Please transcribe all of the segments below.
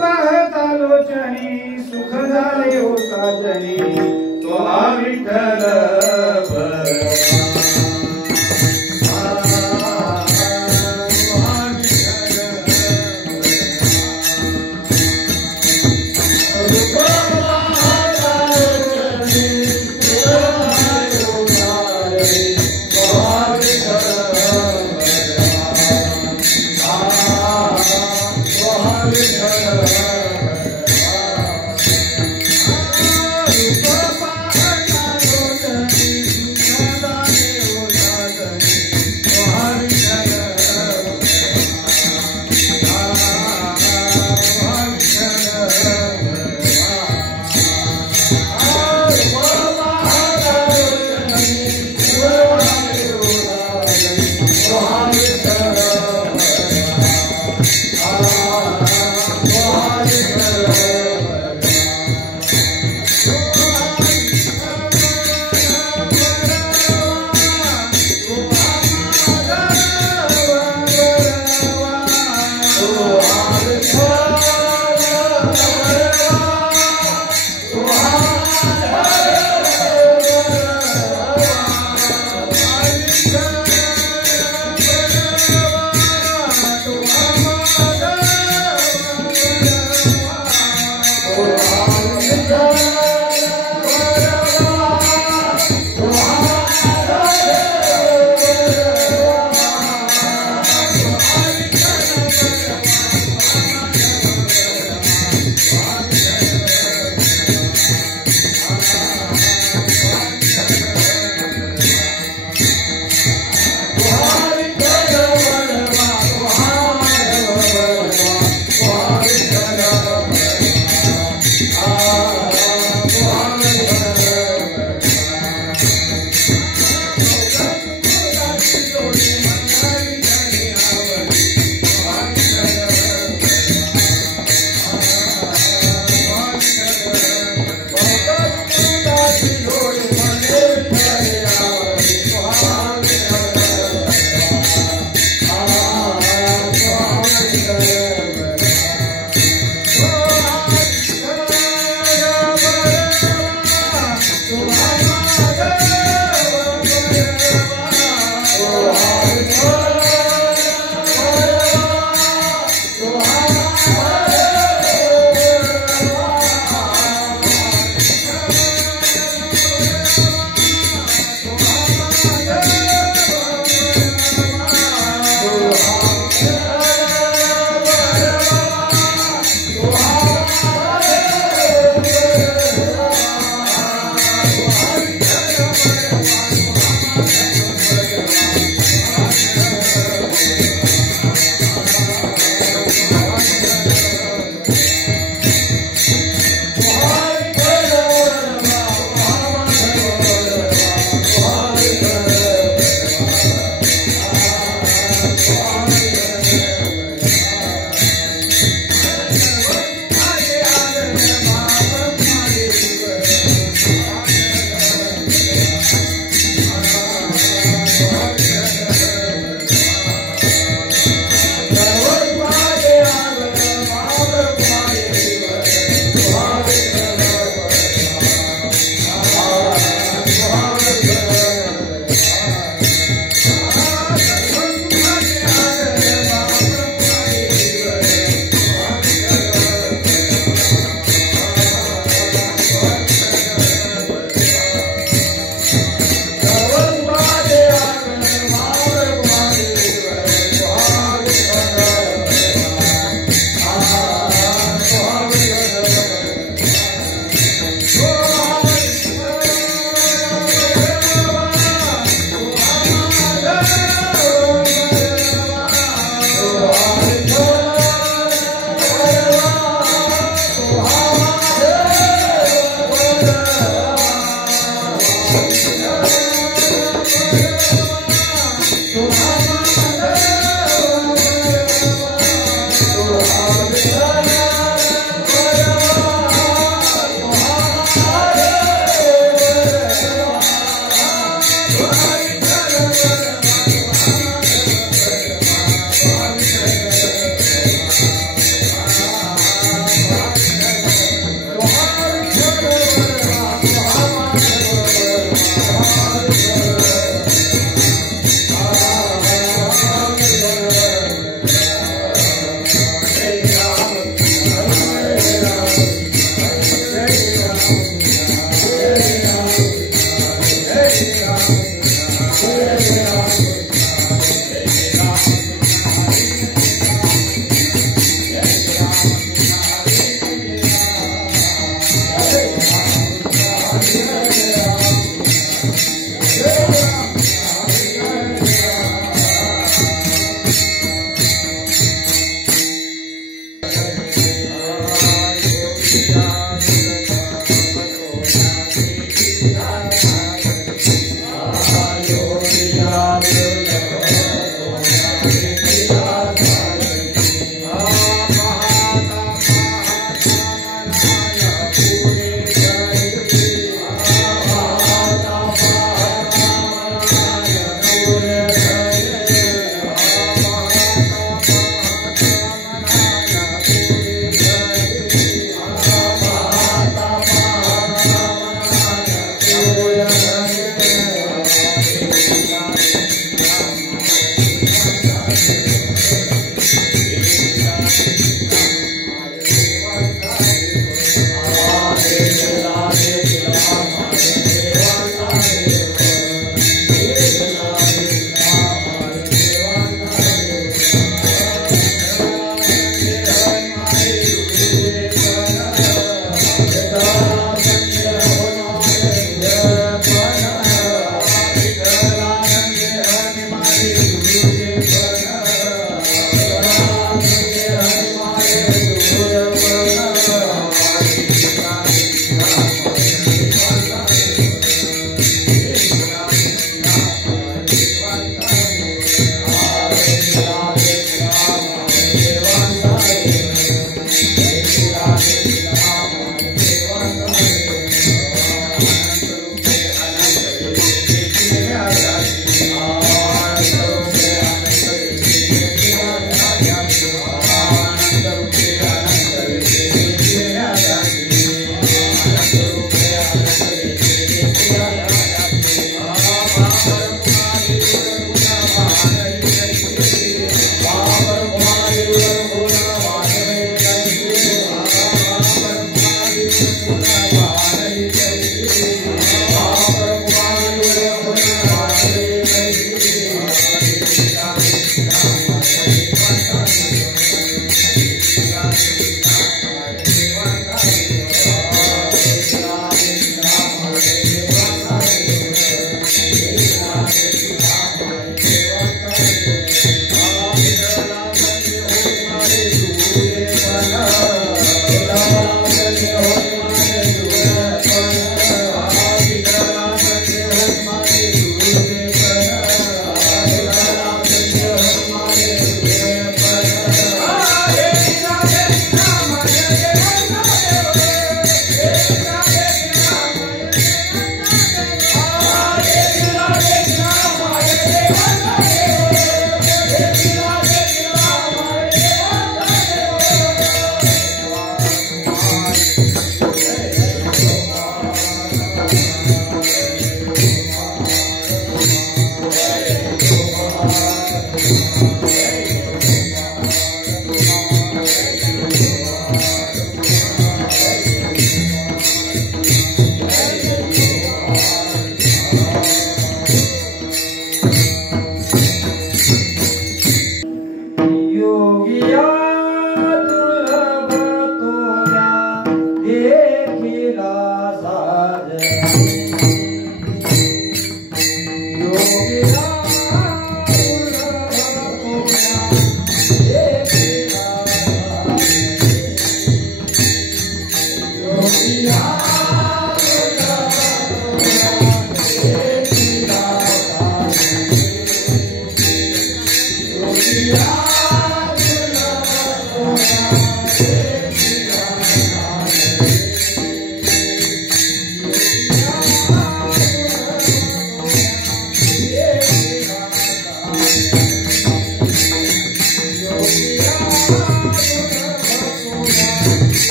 पाहता लोचनी सुख झाले हो साजनी तो हा विठ्ठल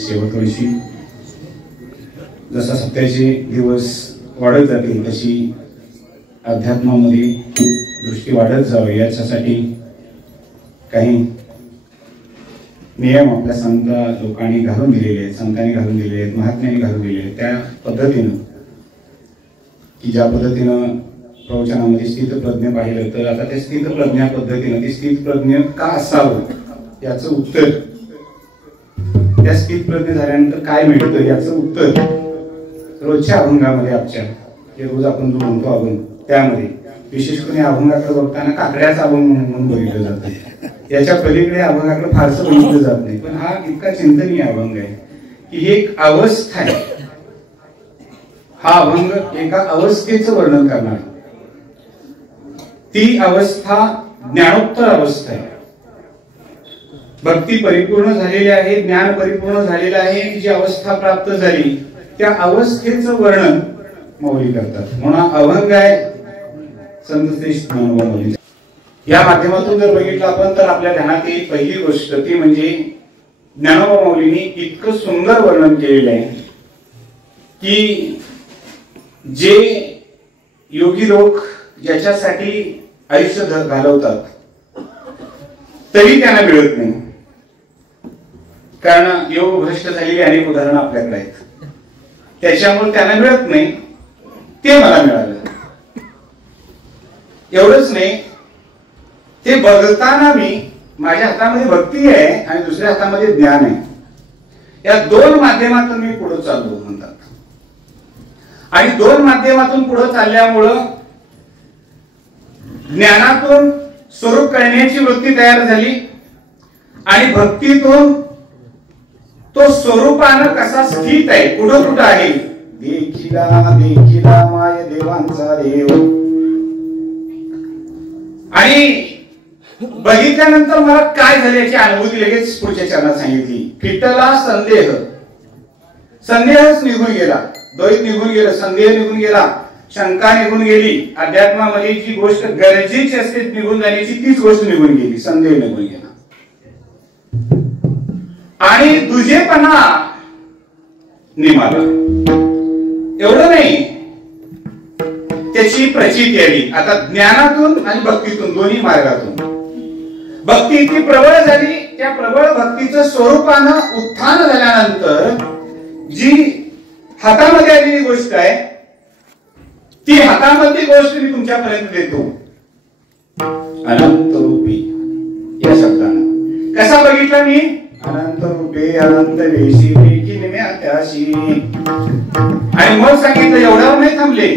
शेवट वर्षी जसा सत्याचे दिवस वाढत जातील तशी अध्यात्मामध्ये दृष्टी वाढत जावी याच्यासाठी काही नियम आपल्या संत लोकांनी घालून दिलेले आहेत, संतांनी घालून दिलेले आहेत, महात्म्यांनी घालून दिलेले आहेत. त्या पद्धतीनं की ज्या पद्धतीनं प्रवचनामध्ये स्थितप्रज्ञ पाहिलं तर आता त्या स्थितप्रज्ञा पद्धतीनं ती स्थितप्रज्ञ का असावं याचं उत्तर, त्या स्थितप्रज्ञ झाल्यानंतर काय मिळतं याचं उत्तर रोजच्या अभंगामध्ये आजच्या जे रोज आपण जो म्हणतो अभंग त्यामध्ये विशेष करून अभंगाकडे बघताना काकड्याचा अभंग म्हणून बघितलं जातं. याच्या पलीकडे अभंगाकडे फारसं बघितलं जात नाही. पण हा इतका चिंतनीय अभंग आहे की ही एक अवस्था आहे. हा अभंग एका अवस्थेचं वर्णन करणार. ती अवस्था ज्ञानोत्तर अवस्था आहे. भक्ती परिपूर्ण झालेली आहे, ज्ञान परिपूर्ण झालेलं आहे. जी अवस्था प्राप्त झाली त्या अवस्थेचं वर्णन मौली करतात. म्हणून अभंग आहे संत श्रेष्ठ ज्ञानोबा माऊली. या माध्यमातून जर बघितलं आपण तर आपल्या ध्यानात येईल पहिली गोष्ट ती म्हणजे ज्ञानोबा माऊलींनी इतकं सुंदर वर्णन केलेलं आहे की जे योगी लोक याच्यासाठी आयुष्य घालवतात तरी त्यांना मिळत नाही. कारण योग भ्रष्ट झालेली अनेक उदाहरणं आपल्याकडे आहेत. त्याच्यामुळे त्यांना मिळत नाही. ते मला मिळालं. एवढंच नाही, ते बघताना मी माझ्या हातामध्ये भक्ती आहे आणि दुसऱ्या हातामध्ये ज्ञान आहे. या दोन माध्यमातून मी पुढे चाललो म्हणतात. आणि दोन माध्यमातून पुढे चालल्यामुळं ज्ञानातून स्वरूप कळण्याची वृत्ती तयार झाली आणि भक्तीतून तो स्वरूपानं कसा स्थित आहे, कुठं कुठं आहे. देखिला देखिला माय देवांचा देव. आणि बघितल्यानंतर मला काय झाले याची अनुभूती लगेच पुढच्या चरणात सांगितली. फिटला संदेह, संदेहच निघून गेला, द्वैत निघून गेला, संदेह निघून गेला. शंका निघून गेली, अध्यात्मामध्ये जी गोष्ट गरजेची असते निघून जाण्याची तीच गोष्ट निघून गेली, संदेह निघून गेला. आणि दुजेपणा निघाला. एवढं नाही, त्याची प्रचिती आली. आता ज्ञानातून आणि भक्तीतून, दोन्ही मार्गातून भक्ती इतकी प्रबळ झाली, त्या प्रबळ भक्तीचं स्वरूपानं उत्थान झाल्यानंतर जी हातामध्ये आलेली गोष्ट आहे, ती हातामधली गोष्ट मी तुमच्यापर्यंत देतो अनंत रूपी या शब्दानं. कसा बघितला मी? अनंत रूपे अनंत वेशी पैकी निम्यात्याशी. आणि मग सांगितलं, एवढ्यावर नाही थांबले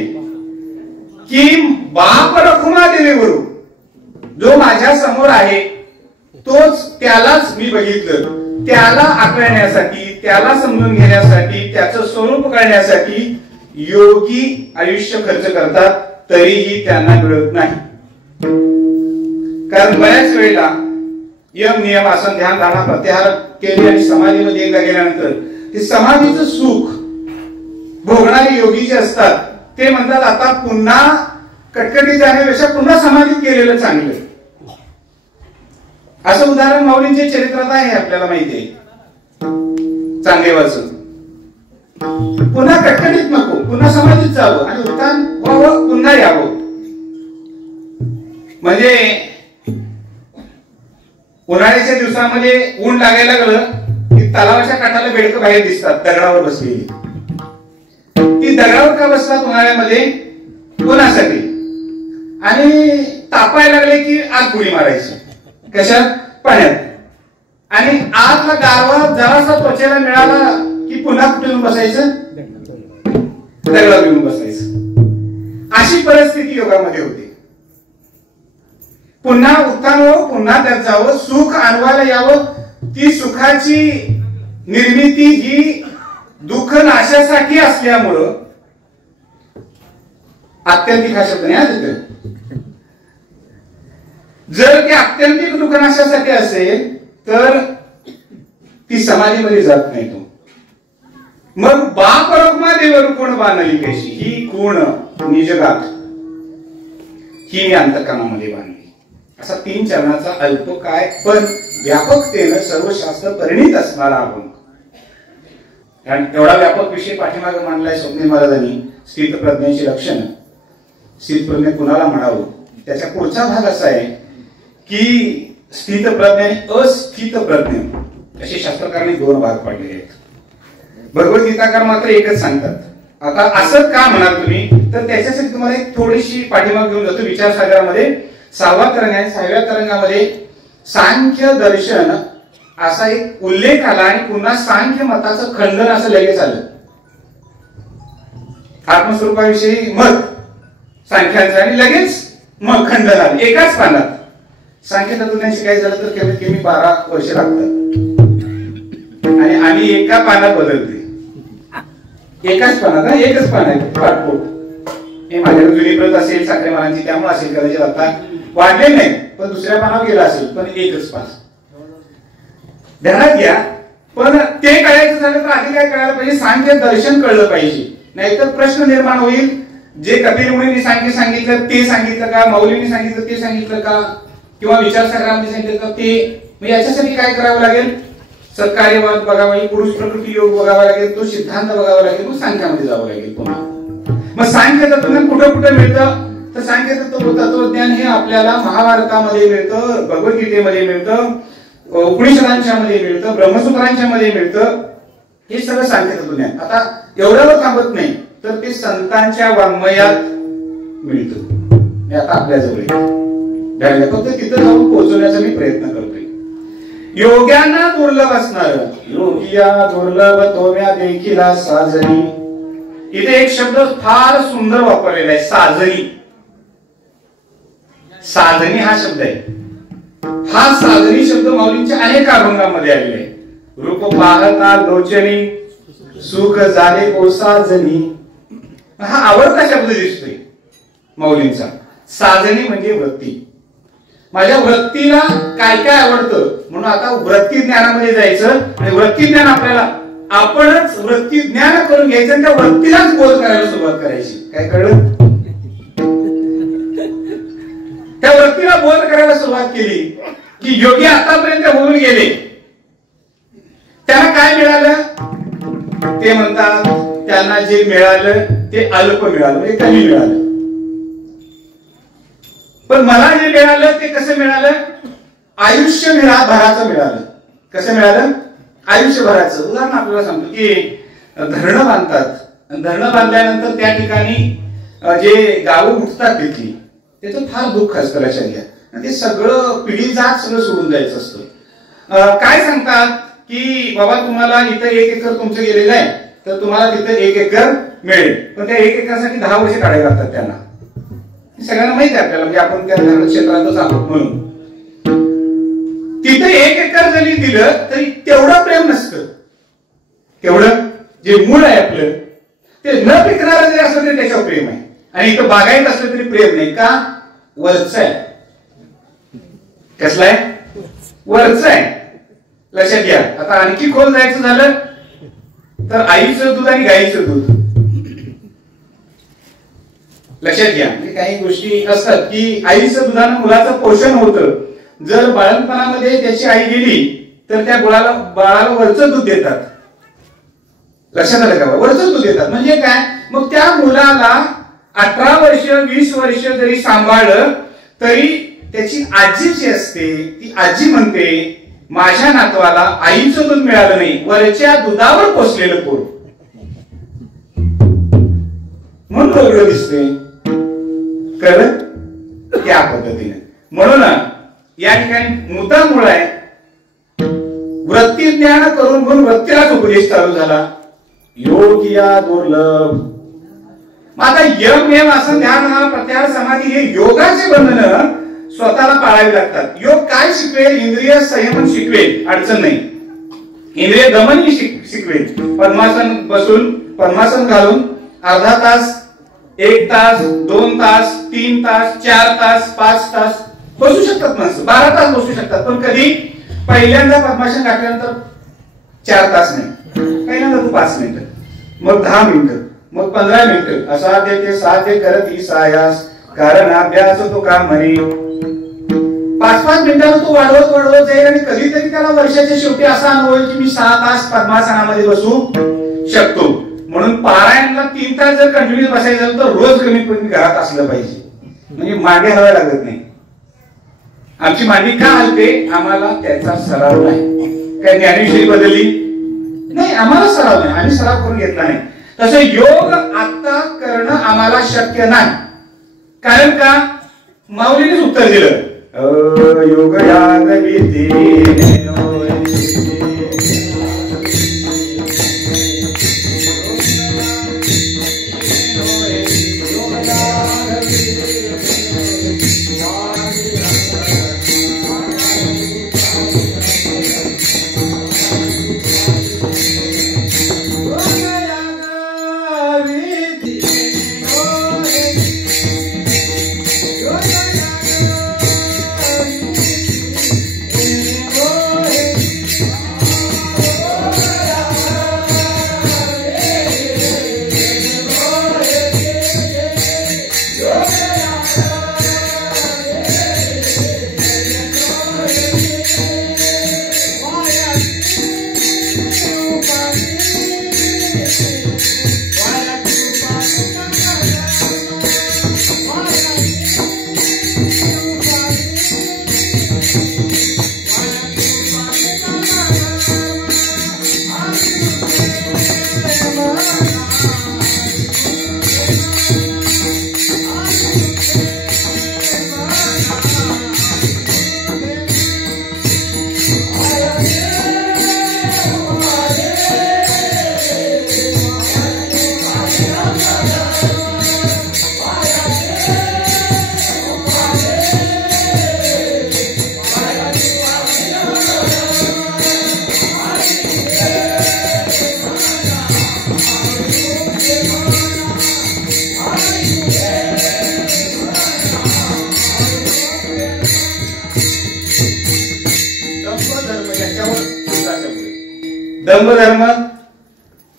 की बाप रखुमा देवीवरू जो माझ्या समोर आहे तोच, त्यालाच मी बघितलं. त्याला आकळण्यासाठी, त्याला समजून घेण्यासाठी, त्याचं स्वरूप कळण्यासाठी योगी आयुष्य खर्च करतात, तरीही त्यांना मिळत नाही. कारण बऱ्याच वेळेला यम नियम आसन ध्यान धारणा प्रत्याहार केली आणि समाधीमध्ये एकदा गेल्यानंतर ते समाधीचं सुख भोगणारे योगी जे असतात ते म्हणतात, आता पुन्हा कटकटी जाण्यापेक्षा पुन्हा समाधीत केलेलं चांगलं. असं उदाहरण माऊलींच्या चरित्रात आहे, आपल्याला माहिती आहे. चांगदेवाचं पुन्हा कटकटीत नको, पुन्हा समाधीत जावं आणि उत्थान व्हावं, पुन्हा यावं. म्हणजे उन्हाळ्याच्या दिवसामध्ये ऊन लागायला लागलं की तलावाच्या काठाला बेडकं बाहेर दिसतात, दगडावर बसलेली. ती दगडावर का बसतात उन्हाळ्यामध्ये? कोणासाठी? आणि तापायला लागले की आत बुडी मारायची. कशात? पाण्यात. आणि आतला गारवा जरासा त्वचेला मिळाला की पुन्हा कुठे येऊन बसायचं? दगडावर येऊन बसायचं. अशी परिस्थिती योगामध्ये होती. पुन्हा उत्थान व्हावं, पुन्हा त्यात जावं, सुख अनुभवायला यावं. ती सुखाची निर्मिती ही दुःख नाशासाठी असल्यामुळं, आत्यंतिक हा शब्द नाही तिथे, जर ते आत्यंतिक दुःख नाशासाठी असेल तर ती समाधीमध्ये जात नाही. तो मग बाप रखुमा देवर कोण बांधली कशी, ही कोण निजगात ही मी अंतःकरणामध्ये बांधली. असा 3 चरणाचा अल्प काय पण व्यापकतेनं सर्व शास्त्र परिणित असणारा अभंग. कारण एवढा व्यापक विषय पाठीमागे मांडलाय स्वप्नील महाराजांनी. स्थितप्रज्ञेची लक्षणं, स्थितप्रज्ञ कुणाला म्हणावं, त्याचा पुढचा भाग असा आहे की स्थितप्रज्ञ आणि अस्थितप्रज्ञ असे शास्त्रकारांनी 2 भाग पाडलेले आहेत. भगवद्गीताकार मात्र एकच सांगतात. आता असं का म्हणाल तुम्ही, तर त्याच्यासाठी तुम्हाला एक थोडीशी पाठीमाग घेऊन जातो. विचारसागरामध्ये 6व्या तरंग आहे. 6व्या तरंगामध्ये सांख्य दर्शन असा एक उल्लेख आला आणि पुन्हा सांख्य मताचं खंडन असं लगेच आलं. आत्मस्वरूपाविषयी मत सांख्यांचं आणि लगेच मग खंडन आलं एकाच पानात. सांख्य तत्त्वज्ञान शिकायचं झालं तर कमीत कमी 12 वर्ष लागतात आणि आम्ही एका पानात बदलते. एकाच पानात, एकच पान आहे पाठपोट. हे माझ्याकडे जुनी प्रत असेल साखरे महाराजांची, त्यामुळे असेल कदाचित, आता वाढले नाही पण दुसऱ्या पानावर गेला असेल, पण एकच पान ध्यानात घ्या. पण ते कळायचं झालं तर आधी काय कळायला पाहिजे? सांख्य दर्शन कळलं पाहिजे. नाहीतर प्रश्न निर्माण होईल, जे कपिल मुनींनी सांख्य सांगितलं ते सांगितलं का, मौलींनी सांगितलं ते सांगितलं का, किंवा विचारसागरांनी सांगितलं का ते. मग याच्यासाठी काय करावं लागेल? सत्कार्यवाद बघावा लागेल, पुरुष प्रकृती योग बघावा लागेल, तो सिद्धांत बघावा लागेल, मग सांख्यामध्ये जावं लागेल पुन्हा. मग सांख्य तत्वज्ञान कुठं कुठं मिळतं? तर सांख्य तत्वज्ञान हे आपल्याला महाभारतामध्ये मिळतं, भगवद्गीतेमध्ये मिळतं, उपनिषदांच्या मध्ये मिळतं, ब्रह्मसूत्रांच्या मध्ये मिळतं. हे सगळं सांख्य तत्वज्ञान. आता एवढ्यावर थांबत नाही तर ते संतांच्या वाङ्मयात मिळतं. आता आपल्या जवळ फक्त तिथं जाऊन पोहोचवण्याचा मी प्रयत्न करतोय. योग्यांना दुर्लभ असणार, योगिया दुर्लभ तोम्या देखील साजनी. इथे एक शब्द फार सुंदर वापरलेला आहे, साजनी. साधनी हा शब्द आहे. हा साजनी शब्द माऊलींच्या अनेक अभंगामध्ये आलेला आहे. रूप पाहता लोचनी सुख झाले को साजनी. हा आवडता शब्द दिसतोय माऊलींचा. साजनी म्हणजे वृत्ती. माझ्या वृत्तीला काय काय आवडतं म्हणून आता वृत्ती ज्ञानामध्ये जायचं आणि वृत्ती ज्ञान आपल्याला आपणच वृत्ती ज्ञान करून घ्यायचं आणि त्या वृत्तीलाच बोध करायला सुरुवात करायची. काय कळलं? त्या वृत्तीला बोध करायला सुरुवात केली की योगी आतापर्यंत होऊन गेले, त्यांना काय मिळालं? ते म्हणतात त्यांना जे मिळालं ते अल्प मिळालं, म्हणजे कमी मिळालं. पण मला जे मिळालं ते कसं मिळालं? आयुष्य भराचं मिळालं. कसं मिळालं? आयुष्यभराचं. उदाहरण आपल्याला सांगतो की धरणं बांधतात, धरणं बांधल्यानंतर त्या ठिकाणी जे गावं उठतात तिथली, त्याचं फार दुःख असतं, लक्षात घ्या. ते सगळं पिढीजात सगळं सोडून जायचं असतं. काय सांगतात की बाबा तुम्हाला इथं 1 एकर तुमचं गेलेलं आहे, तर तुम्हाला तिथं 1 एकर मिळेल, पण त्या 1 एकरसाठी 10 वर्ष काढावी लागतात त्यांना. सगळ्यांना माहिती आहे आपल्याला, म्हणजे आपण त्या धरण क्षेत्रातच आहोत म्हणून. तिथं 1 एकर जरी दिलं तरी तेवढं प्रेम नसतं. तेवढं जे मूळ आहे आपलं ते न पिकणारं जरी असलं तरी त्याच्यावर प्रेम आहे. आणि इथं बागायत असलं तरी प्रेम नाही. का? वरचं आहे. कसलं आहे? वरचं आहे. लक्षात घ्या. आता आणखी खोल जायचं झालं तर आईचं दूध आणि गाईचं दूध. लक्षात घ्या. म्हणजे काही गोष्टी असतात की आईचं दुधानं मुलाचं पोषण होतं. जर बाळणपणामध्ये त्याची आई गेली तर त्या बाळाला वरचं दूध देतात. लक्षात आलं का? वरचं दूध देतात म्हणजे काय? मग त्या मुलाला 18 वर्ष 20 वर्ष जरी सांभाळलं तरी त्याची आजी जी असते ती आजी म्हणते माझ्या नातवाला आईचं दूध मिळालं नाही, वरच्या दुधावर पोसलेलं पोर म्हणून वेगळं दिसते. कळलं? त्या पद्धतीने. म्हणून या ठिकाणी मुद्दा मूळ आहे वृत्ती ज्ञान करून म्हणून वृत्तीलाच उपदेश चालू झाला. योग या दुर्लभ. आता यम नियम आसन ध्यान प्रत्याहार समाधी हे योगाचे बंधन स्वतःला पाळावी लागतात. योग काय शिकवेल? इंद्रिय संयमन शिकवेल, अडचण नाही. इंद्रिय दमन शिकवेल. पद्मासन बसून पद्मासन घालून अर्धा तास, 1 तास, 2 तास, 3 तास, 4 तास, 5 तास बसू शकतात माणसं. 12 तास बसू शकतात. पण कधी? पहिल्यांदा पद्मासन घातल्यानंतर 4 तास नाही. पहिल्यांदा तू 5 मिनिटं, मग 10 मिनिटं, मग 15 मिनिटं, असाध्य ते साध्य करत ईसायास कारण अभ्यास तो काम म्हणे. 5-5 मिनिटांना तो वाढवत जाईल आणि कधीतरी त्याला वर्षाच्या शेवटी असा अनुभव येईल की मी 6 तास पद्मासनामध्ये बसू शकतो. म्हणून पारायणला 3 तास जर कंटिन्यू बसायचं झालं तर रोज कमीत कमी घरात असलं पाहिजे. म्हणजे मागे हवायला लागत नाही. आमची मांडी का हलते? आम्हाला त्याचा सराव नाही. काय ज्ञानेश्वरी बदलली नाही? आम्हाला सराव नाही. आम्ही सराव करून घेतला नाही. तसं योग आता करणं आम्हाला शक्य नाही. कारण का? माऊलीनेच उत्तर दिलं. योग याग विधी दंभ धर्म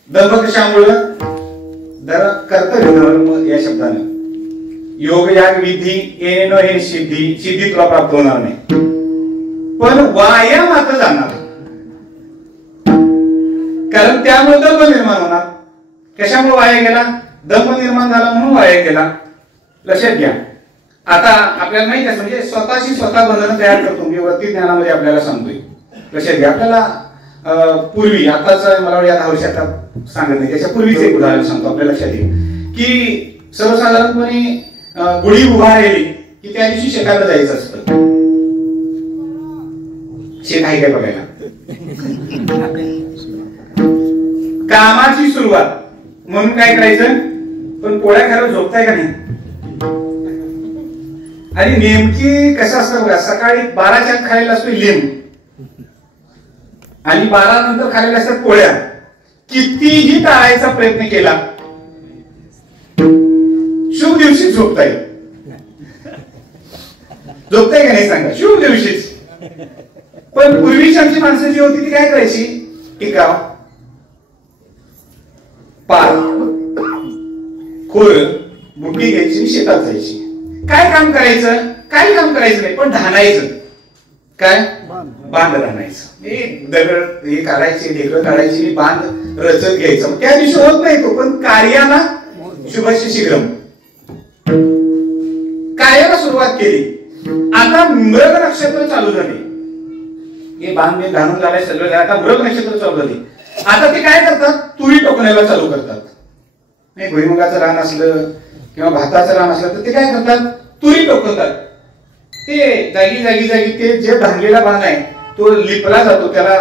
दंभ कशामुळं? जरा कर्तव्य धर्म या शब्दानं. योग याग विधी येण हे सिद्धी तुला प्राप्त होणार नाही, पण वाया मात्र जाणार. कारण त्यामुळे दंभ निर्माण होणार. कशामुळे वाया गेला? दंभ निर्माण झाला म्हणून वाया गेला. लक्षात घ्या. आता आपल्याला माहिती आहे, म्हणजे स्वतःशी स्वतः बंधनं तयार करतो. मी वरती ज्ञानामध्ये आपल्याला सांगतोय. लक्षात घ्या. आपल्याला पूर्वी, आताच मला या 10 वर्षात सांगत नाही, त्याच्या पूर्वीच एक उदाहरण सांगतो. आपल्या लक्षात येईल की सर्वसाधारणपणे गुढी उभा राहिली की त्या दिवशी शेताला जायचं असतं. शेत आहे काय बघायला. कामाची सुरुवात म्हणून काय करायचं? पण पोळ्या खायला झोपताय का नाही? आणि नेमकी कसं असतं बघा, सकाळी 12च्या खायला असतो लिंब आणि 12 नंतर खायला असतात पोळ्या. कितीही टाळायचा प्रयत्न केला, शुभ दिवशी झोपताय. झोपताय का नाही सांगा? शुभ दिवशीच. पण पूर्वीची आमची माणसं जी होती ती काय करायची? टिकाव, पाल, खोर, बुट्टी घ्यायची, शेतात जायची. काय काम करायचं? काही काम करायचं नाही, पण धानायचं. काय? बांध धानायचं. दगड हे काढायचे, ढेकळं काढायची, बांध रचत घ्यायचं. त्या दिवशी होत नाही तो, पण कार्याला शुभस्य शीघ्रम. कार्याला सुरुवात केली. आता मृग नक्षत्र चालू झाले. हे बांध घालून झालंय सगळं. आता मृग नक्षत्र चालू झाले. आता ते काय करतात? तुरी टोकण्याला चालू करतात. नाही, भुईमुगाचं रान असलं किंवा भाताचं रान असलं तर ते काय करतात? तुरी टोकतात. ते जागी जागी जागी ते जे धानलेला बांध आहे तो लिपला जातो. त्याला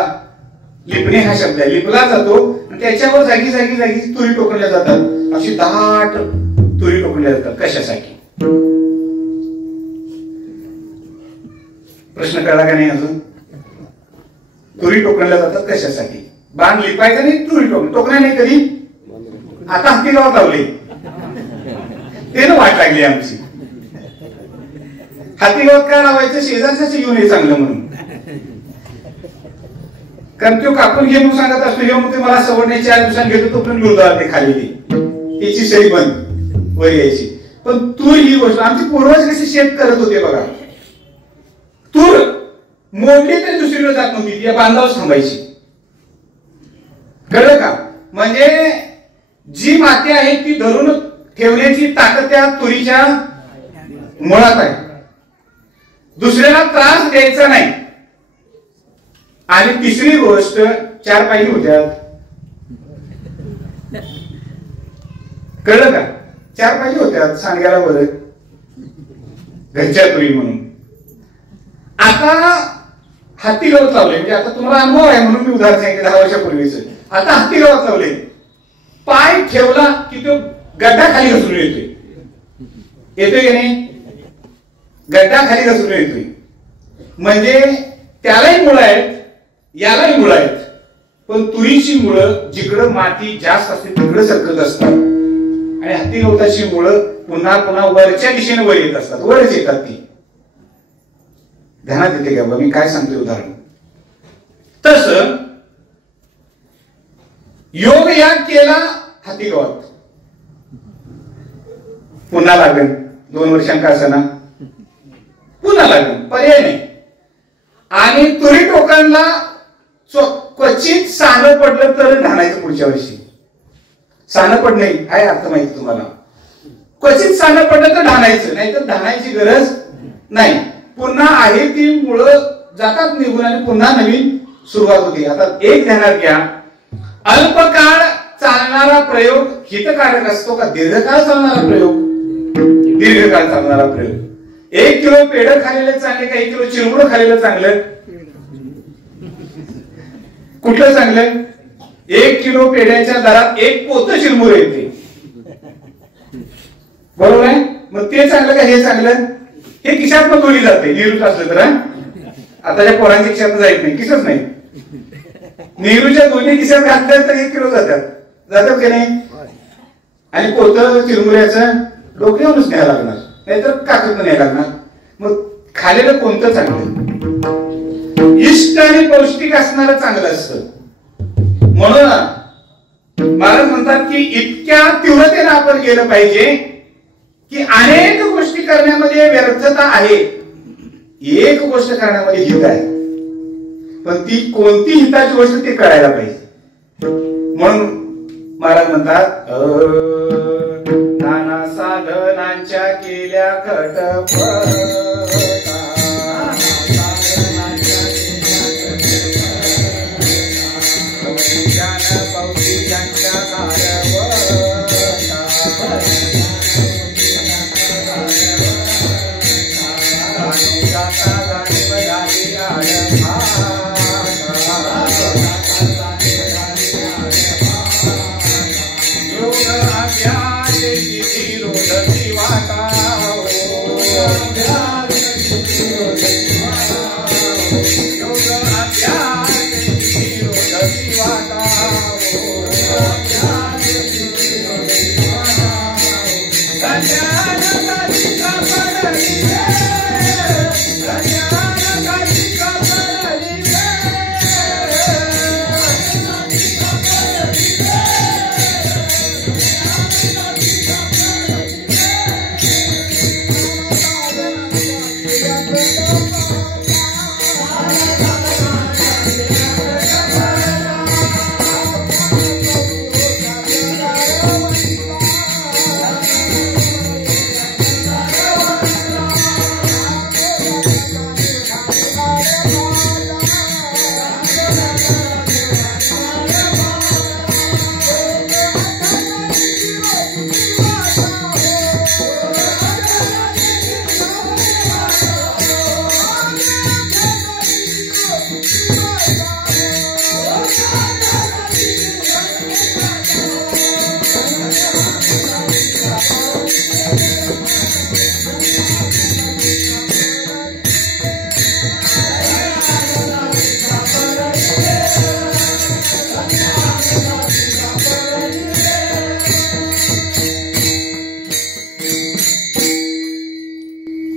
लिपणे हा शब्द आहे. लिपला जातो आणि त्याच्यावर जागी जागी जागी तुरी टोकल्या जातात. अशी दाट तुरी टोकल्या जातात. कशासाठी? प्रश्न कळला का नाही अजून? तुरी टोकल्या जातात कशासाठी? बांध लिपायचा नाही, तुरी टोकण्या नाही कधी. आता हत्ती गावात लावले, ते ना वाट लागली आमची. हाती गावात काय लावायचं? शेजारच्याच येऊन हे चांगलं म्हणून. कारण तो कापून घे म्हणून सांगत असतो. हे म्हणते मला सवड नाही, 4 दिवसांनी घेतो तोपर्यंत गुरुद्वारा ते खाली त्याची सही बंद वर यायची. पण तूर ही गोष्ट आमची पूर्वज कशी शेत करत होते बघा. तूर मोडली तरी दुसरीकडे जात नव्हती, या बांधावर थांबायची. कळलं का? म्हणजे जी माती आहे ती धरून ठेवण्याची ताकद त्या तुरीच्या मुळात आहे. दुसऱ्याला त्रास द्यायचा नाही. आणि तिसरी गोष्ट, 4 पायी होत्या. कळलं का? 4 पायी होत्या सांग्याला वर, घरच्या तुरी म्हणून. आता हत्ती गवत लावले. म्हणजे आता तुम्हाला अनुभव आहे म्हणून मी उदाहरण सांगितलं 10 वर्षापूर्वीच. आता हत्ती गवत लावले. पाय ठेवला की तो गड्डा खाली घसरून येतोय. येतोय की नाही? गड्डा खाली घसरून येतोय. म्हणजे त्यालाही मुळं आहेत, यालाही मुळं आहेत. पण तुरीची मुळं जिकडं माती जास्त असते तिकडं सरकत असतात आणि हत्ती गवताची मुळं पुन्हा पुन्हा वरच्या दिशेने वर येत असतात. वरच येतात ती. ध्यानात येते का? मी काय सांगतोय उदाहरण. तसं योग याग केला हाती गावात, पुन्हा लागेल 2 वर्षांका असना, पुन्हा लागेल, पर्याय नाही. आणि तुरी टोकांना क्वचित सानं पडलं तर धानायचं पुढच्या वर्षी. सानं पडणे काय अर्थ माहिती तुम्हाला? क्वचित सानं पडलं तर धानायचं, नाही तर धानायची गरज नाही. पुन्हा आहे ती मुळं जातात निघून आणि पुन्हा नवीन सुरुवात होती. आता एक ध्यानात घ्या, अल्पकाळ चालणारा प्रयोग हितकारक असतो का दीर्घकाळ चालणारा प्रयोग? दीर्घकाळ चालणारा प्रयोग. 1 किलो पेढं खाल्लेलं चांगले का 1 किलो चिरमुरं खाल्लेलं चांगलं? कुठलं चांगलं? 1 किलो पेढ्याच्या दरात 1 पोतं चिरमुरं येते. बरोबर आहे? मग ते चांगलं का हे चांगलं? हे खिशात पण दोन्ही जाते. नेहरूच असलं तर. आताच्या पोरांच्या खिशात जायत नाही, किसच नाही. नेहरूच्या दोन्ही खिशात घातल्या तर 1 किलो जातात की नाही? आणि पोतं चिरमुऱ्याचं डोक्यावरूनच न्यायला लागणार, नाहीतर काकून न्यायला लागणार. मग खाल्लेलं कोणतं चांगलं? इष्ट आणि पौष्टिक असणारं चांगलं असतं. म्हणून महाराज म्हणतात की इतक्या तीव्रतेने आपण गेलं पाहिजे की अनेक गोष्टी करण्यामध्ये व्यर्थता आहे, एक गोष्ट करण्यामध्ये हित आहे, पण ती कोणती हिताची गोष्ट ते कळायला पाहिजे. म्हणून महाराज म्हणतात नाना साधनांच्या केल्या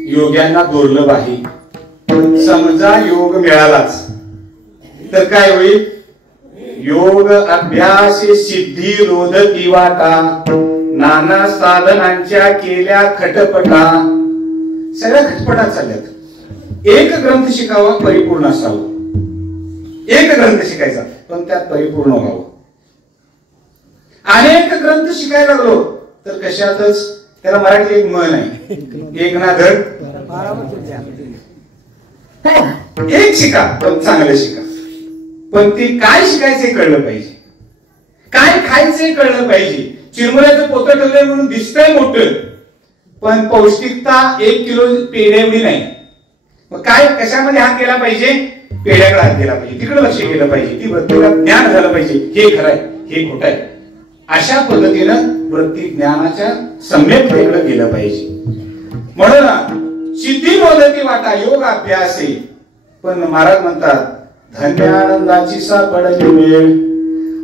योग्यांना दुर्लभ आहे. समजा योग मिळालाच तर काय होईल? योग अभ्यास सिद्धी रोधती वाटा, नाना साधनांच्या केल्या खटपटा. सगळ्या खटपटा चालल्यात. एक ग्रंथ शिकावा, परिपूर्ण असावा. एक ग्रंथ शिकायचा पण त्यात परिपूर्ण व्हावं. अनेक ग्रंथ शिकायला लागलो तर कशातच, त्याला मराठी एक म्हण आहे, एक ना धड एक शिका पण चांगलं शिका. पण ते काय शिकायचे कळलं पाहिजे, काय खायचे कळलं पाहिजे. चिरमुऱ्याचं पोतं ठेवलंय म्हणून दिसतंय मोठं, पण पौष्टिकता 1 किलो पेढे एवढी नाही. मग काय कशामध्ये हात गेला पाहिजे? पेढ्याकडे हात गेला पाहिजे, तिकडे लक्ष गेलं पाहिजे, ती वृत्तीला ज्ञान झालं पाहिजे, हे खरंय हे खोट आहे. अशा पद्धतीनं वृत्ती ज्ञानाच्या सम्यकतेकडे गेलं पाहिजे. म्हणून सिद्धी मोदती वाटा योग अभ्यास आहे. पण महाराज म्हणतात धन्य आनंदाची सापडली वेळ.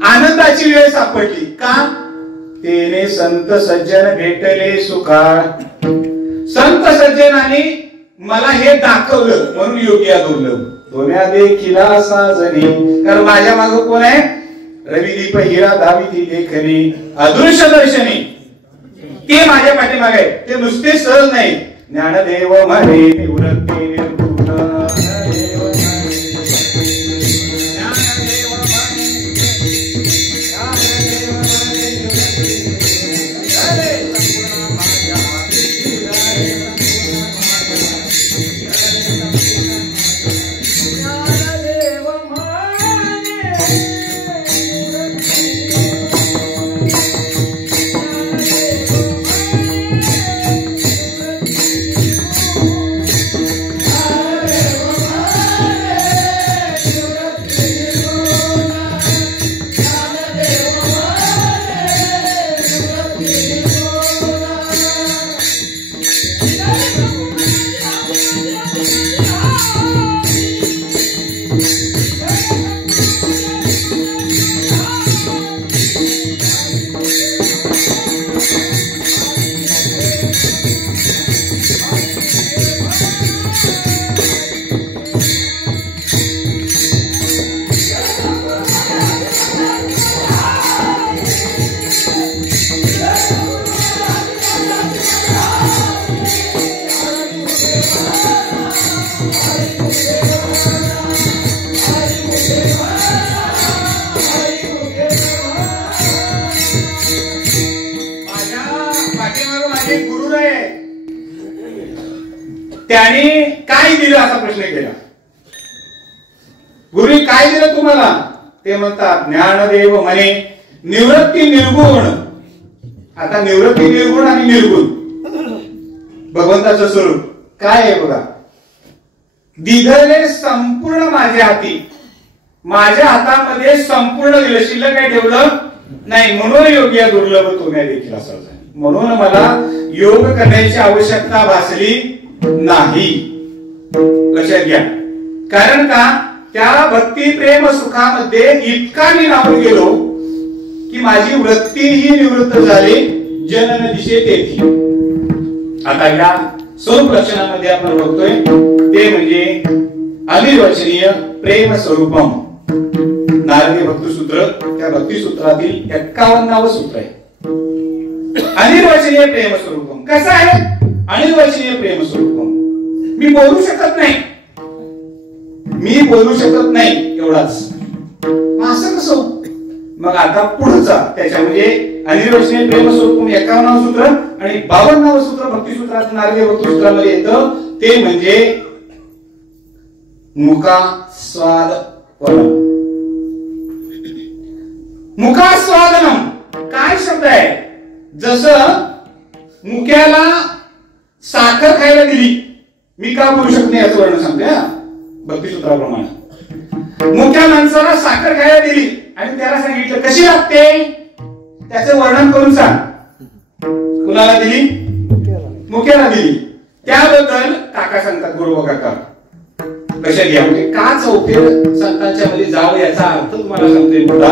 आनंदाची वेळ सापडली का? तेने संत सज्जन भेटले सुखाळ. संत सज्जनाने मला हे दाखवलं म्हणून योग्य दुर्लभ. दोन्या देखिला साजनी. कारण माझ्या मागे कोण आहे? रविदीप हिरा धाविती देखणी अदृश्य दर्शनी. ते माझ्या पाठीमागे आहे. ते नुसते सहज नाही. ज्ञानदेव मरे निवृत्ती निर्गुण. त्याने काय दिलं असा प्रश्न केला. गुरु काय दिलं तुम्हाला? ते म्हणतात ज्ञानदेव म्हणे निवृत्ती निर्गुण. आता निवृत्ती निर्गुण आणि निर्गुण भगवंताचं स्वरूप काय आहे बघा. दिधले संपूर्ण माझ्या हाती, माझ्या हातामध्ये संपूर्ण दिलं, शिल्लक काय ठेवलं नाही. म्हणून योग्य दुर्लभ तुम्ही देखील असं. म्हणून मला योग करण्याची आवश्यकता भासली नाही. लक्षात घ्या. कारण का त्या भक्ती प्रेम सुखामध्ये इतका मी राहून गेलो की माझी वृत्ती ही निवृत्त झाली. जनन दिशे तेथी. आता या स्वरूप लक्षणामध्ये आपण बघतोय ते म्हणजे अनिर्वचनीय प्रेम स्वरूपम. नारदी भक्तिसूत्र, त्या भक्तिसूत्रातील 51वे सूत्र आहे. अनिर्वचनीय प्रेम स्वरूपम. कसं आहे अनिर्वचनीय प्रेम स्वरूपम? मी बोलू शकत नाही, मी बोलू शकत नाही एवढाच. असं कसं? मग आता पुढचा त्याच्यामध्ये अनिर्वचनीय प्रेम स्वरूपम 51वे सूत्र आणि 52वे सूत्र भक्तिसूत्रात नारदी भक्तिसूत्रामध्ये येतं ते म्हणजे मुखास्वादनम. मुखास्वादनम काय शब्द आहे? जसं मुक्याला साखर खायला दिली, मी का बोलू शकत नाही याचं वर्णन सांगते भक्तिसूत्राप्रमाणे. मुक्या माणसाला साखर खायला दिली आणि त्याला सांगितलं कशी लागते त्याचं वर्णन करून सांग. कुणाला दिली? मुक्याला दिली. त्याबद्दल काका सांगतात, गुरु काका कशा घ्या म्हणजे का चौफेर संतांच्या मध्ये जावं याचा अर्थ तुम्हाला सांगतोय. पुढा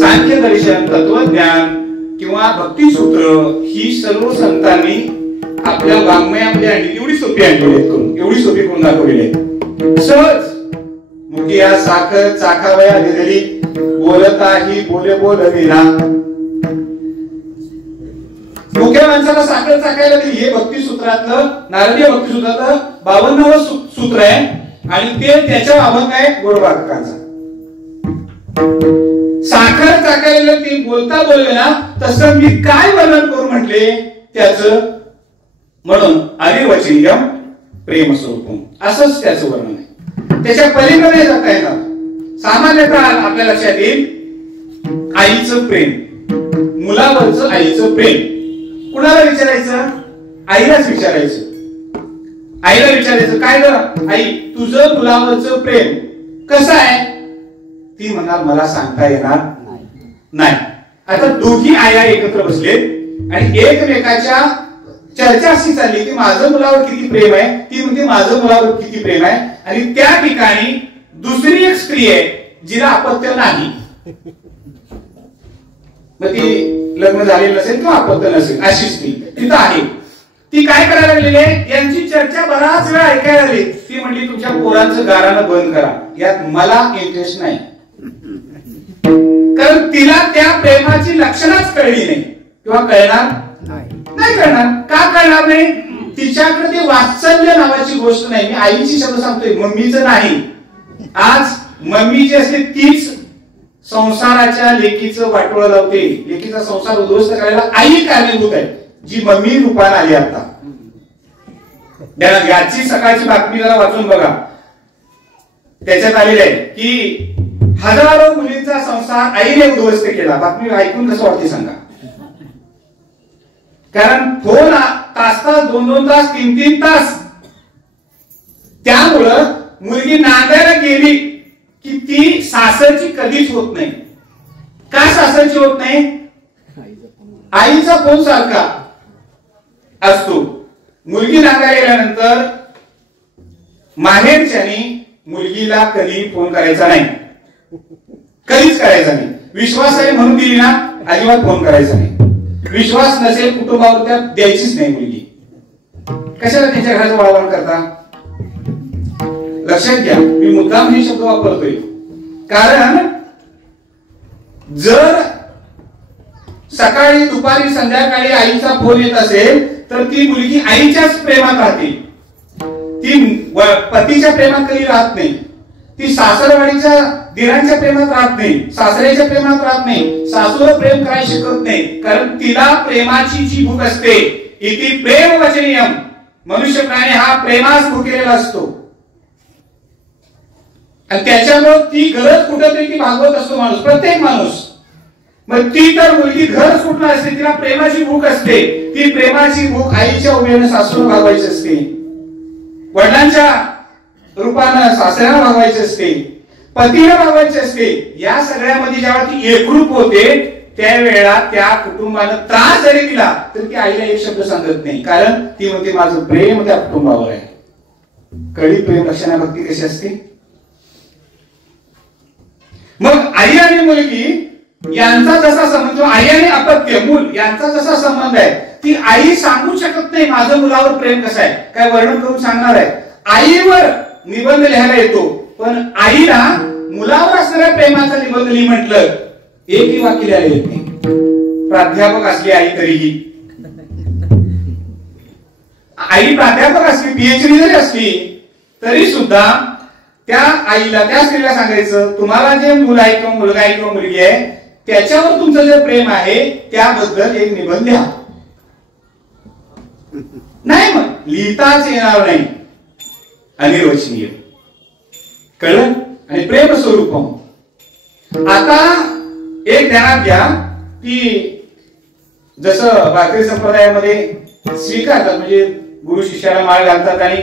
सांख्य दर्शन, तत्वज्ञान किंवा भक्तिसूत्र ही सर्व संतांनी आपल्या वाङ्मयामध्ये आणली. एवढी सोपी आणली करून, एवढी सोपी करून दाखवलेली आहे. सहज मुखिया साखर चाखावया दिलेली, बोलताही बोले बोलविला. मुख्य माणसाला साखर चाखायला दिली. हे भक्तिसूत्रातलं नारदीय भक्तिसूत्रातलं 52वे सूत्र आहे आणि ते त्याच्या अभंग आहे गोडवाकांचा. साखर चाखायला ती बोलता बोलवेना तसं मी काय वर्णन करू म्हटले त्याचं. म्हणून अनिर्वचनीय प्रेम स्वरूप असंच त्याचं वर्णन आहे. त्याच्या पलीकडे जाता येणार. सामान्यतः आपल्या लक्षात येईल आईचं प्रेम, मुलावरचं आईचं प्रेम. कुणाला विचारायचं? आईलाच विचारायचं. आईला विचारायचं काय ग आई तुझं मुलावरचं प्रेम कसं आहे? ती म्हणणार मला सांगता येणार नाही. आता दोघी आया एकत्र बसलेत आणि एकमेकाच्या चर्चा अशी चालली की माझं मुलावर किती प्रेम आहे, ती म्हणते माझं मुलावर किती प्रेम आहे. आणि त्या ठिकाणी दुसरी एक स्त्री आहे जिला अपत्य नाही. मग ती लग्न झालेलं नसेल किंवा अपत्य नसेल अशी स्त्री तिथं आहे. ती काय करायला लागलेली आहे? यांची चर्चा बराच वेळ ऐकायला लागली. ती म्हणली तुमच्या पोरांचं गारानं बंद करा, यात मला इंटरेस्ट नाही. कारण तिला त्या प्रेमाची लक्षणच कळली नाही किंवा कळणार नाही. कळणार का कळणार नाही? तिच्याकडे ते वात्सल्य नावाची गोष्ट नाही. मी आईची शब्द सांगतोय, मम्मीचं नाही. आज मम्मी जी असते तीच संसाराच्या लेकीचं वाटोळं लावते. लेकीचा संसार उद्ध्वस्त करायला आई कारणीभूत आहे, जी मम्मी रूपाने आली. आता याची सकाळची बातमी जरा वाचून बघा. त्याच्यात आलेली आहे की हजारो मुलींचा संसार आईने उद्ध्वस्त केला. बातमी ऐकून कसं वाटते सांगा. कारण फोन तास तास 2-2 तास 3-3 तास. त्यामुळं मुलगी नांदायला गेली की ती सासरची कधीच होत नाही. का सासरची होत नाही? आईचा फोन सारखा असतो. मुलगी नांदायला गेल्यानंतर माहेरच्यानी मुलगीला कधी फोन करायचा नाही, कधीच करायचा नाही. विश्वास आहे म्हणून दिली ना, अजिबात फोन करायचा नाही. विश्वास नसेल कुटुंबावर त्या द्यायचीच नाही मुलगी. कशाला त्यांच्या घराचं वाळवण करता? लक्षात घ्या, मी मुद्दाम हे शब्द वापरतोय कारण जर सकाळी दुपारी संध्याकाळी आईचा फोन येत असेल तर ती मुलगी आईच्याच प्रेमात राहते. ती पतीच्या प्रेमात कधी राहत नाही. ती सासरवाडीच्या दिरांच्या प्रेमात राहत नाही, सासऱ्याच्या प्रेमात राहत नाही, सासूवर प्रेम करायला शिकत नाही. कारण तिला प्रेमाची जी भूक असते इति प्रेम वचनीयम मनुष्य प्राणी हा प्रेमास भुकेलेला असतो आणि त्याच्यामुळे ती गरज कुठेतरी ती भागवत असतो माणूस, प्रत्येक माणूस. मग ती तर मुलगी घर सुटला असते, तिला प्रेमाची भूक असते. ती प्रेमाची भूक आईच्या उभेनं सासून भागवायची असते, वडिलांच्या रूपानं सासऱ्यानं भागवायची असते, पतीनं भागवायची असते. या सगळ्यामध्ये जेव्हा ती एकरूप होते त्यावेळेला त्या कुटुंबानं त्रास जरी दिला तर ती आईला एक शब्द सांगत नाही, कारण ती म्हणते माझं प्रेम त्या कुटुंबावर आहे. कळी प्रेम रक्षणा भक्ती कशी असते. मग आई आणि मुलगी यांचा जसा संबंध, आई आणि अपत्य मूल यांचा जसा संबंध आहे, ती आई सांगू शकत नाही माझं मुलावर प्रेम कसं आहे, काय वर्णन करून सांगणार आहे. आईवर निबंध लिहायला येतो, पण आईला मुलावर असणाऱ्या प्रेमाचा निबंध लिही म्हटलं एकही वाक्य लिहायला येत नाही. प्राध्यापक असली आई तरीही, आई प्राध्यापक असली, पीएचडी जरी असली तरी सुद्धा त्या आईला, त्या स्त्रीला सांगायचं तुम्हाला जे मुलं आहे किंवा मुलगा आहे किंवा मुलगी आहे त्याच्यावर तुमचं जे प्रेम आहे त्याबद्दल एक निबंध लिहा. नाही मग लिहिताच येणार नाही, अनिर्वचनीय. कळलं. आणि प्रेम स्वरूपम. आता एक ध्यानात घ्या की जसं भारतीय संप्रदायामध्ये स्वीकारतात, म्हणजे गुरु शिष्याला माळ घालतात आणि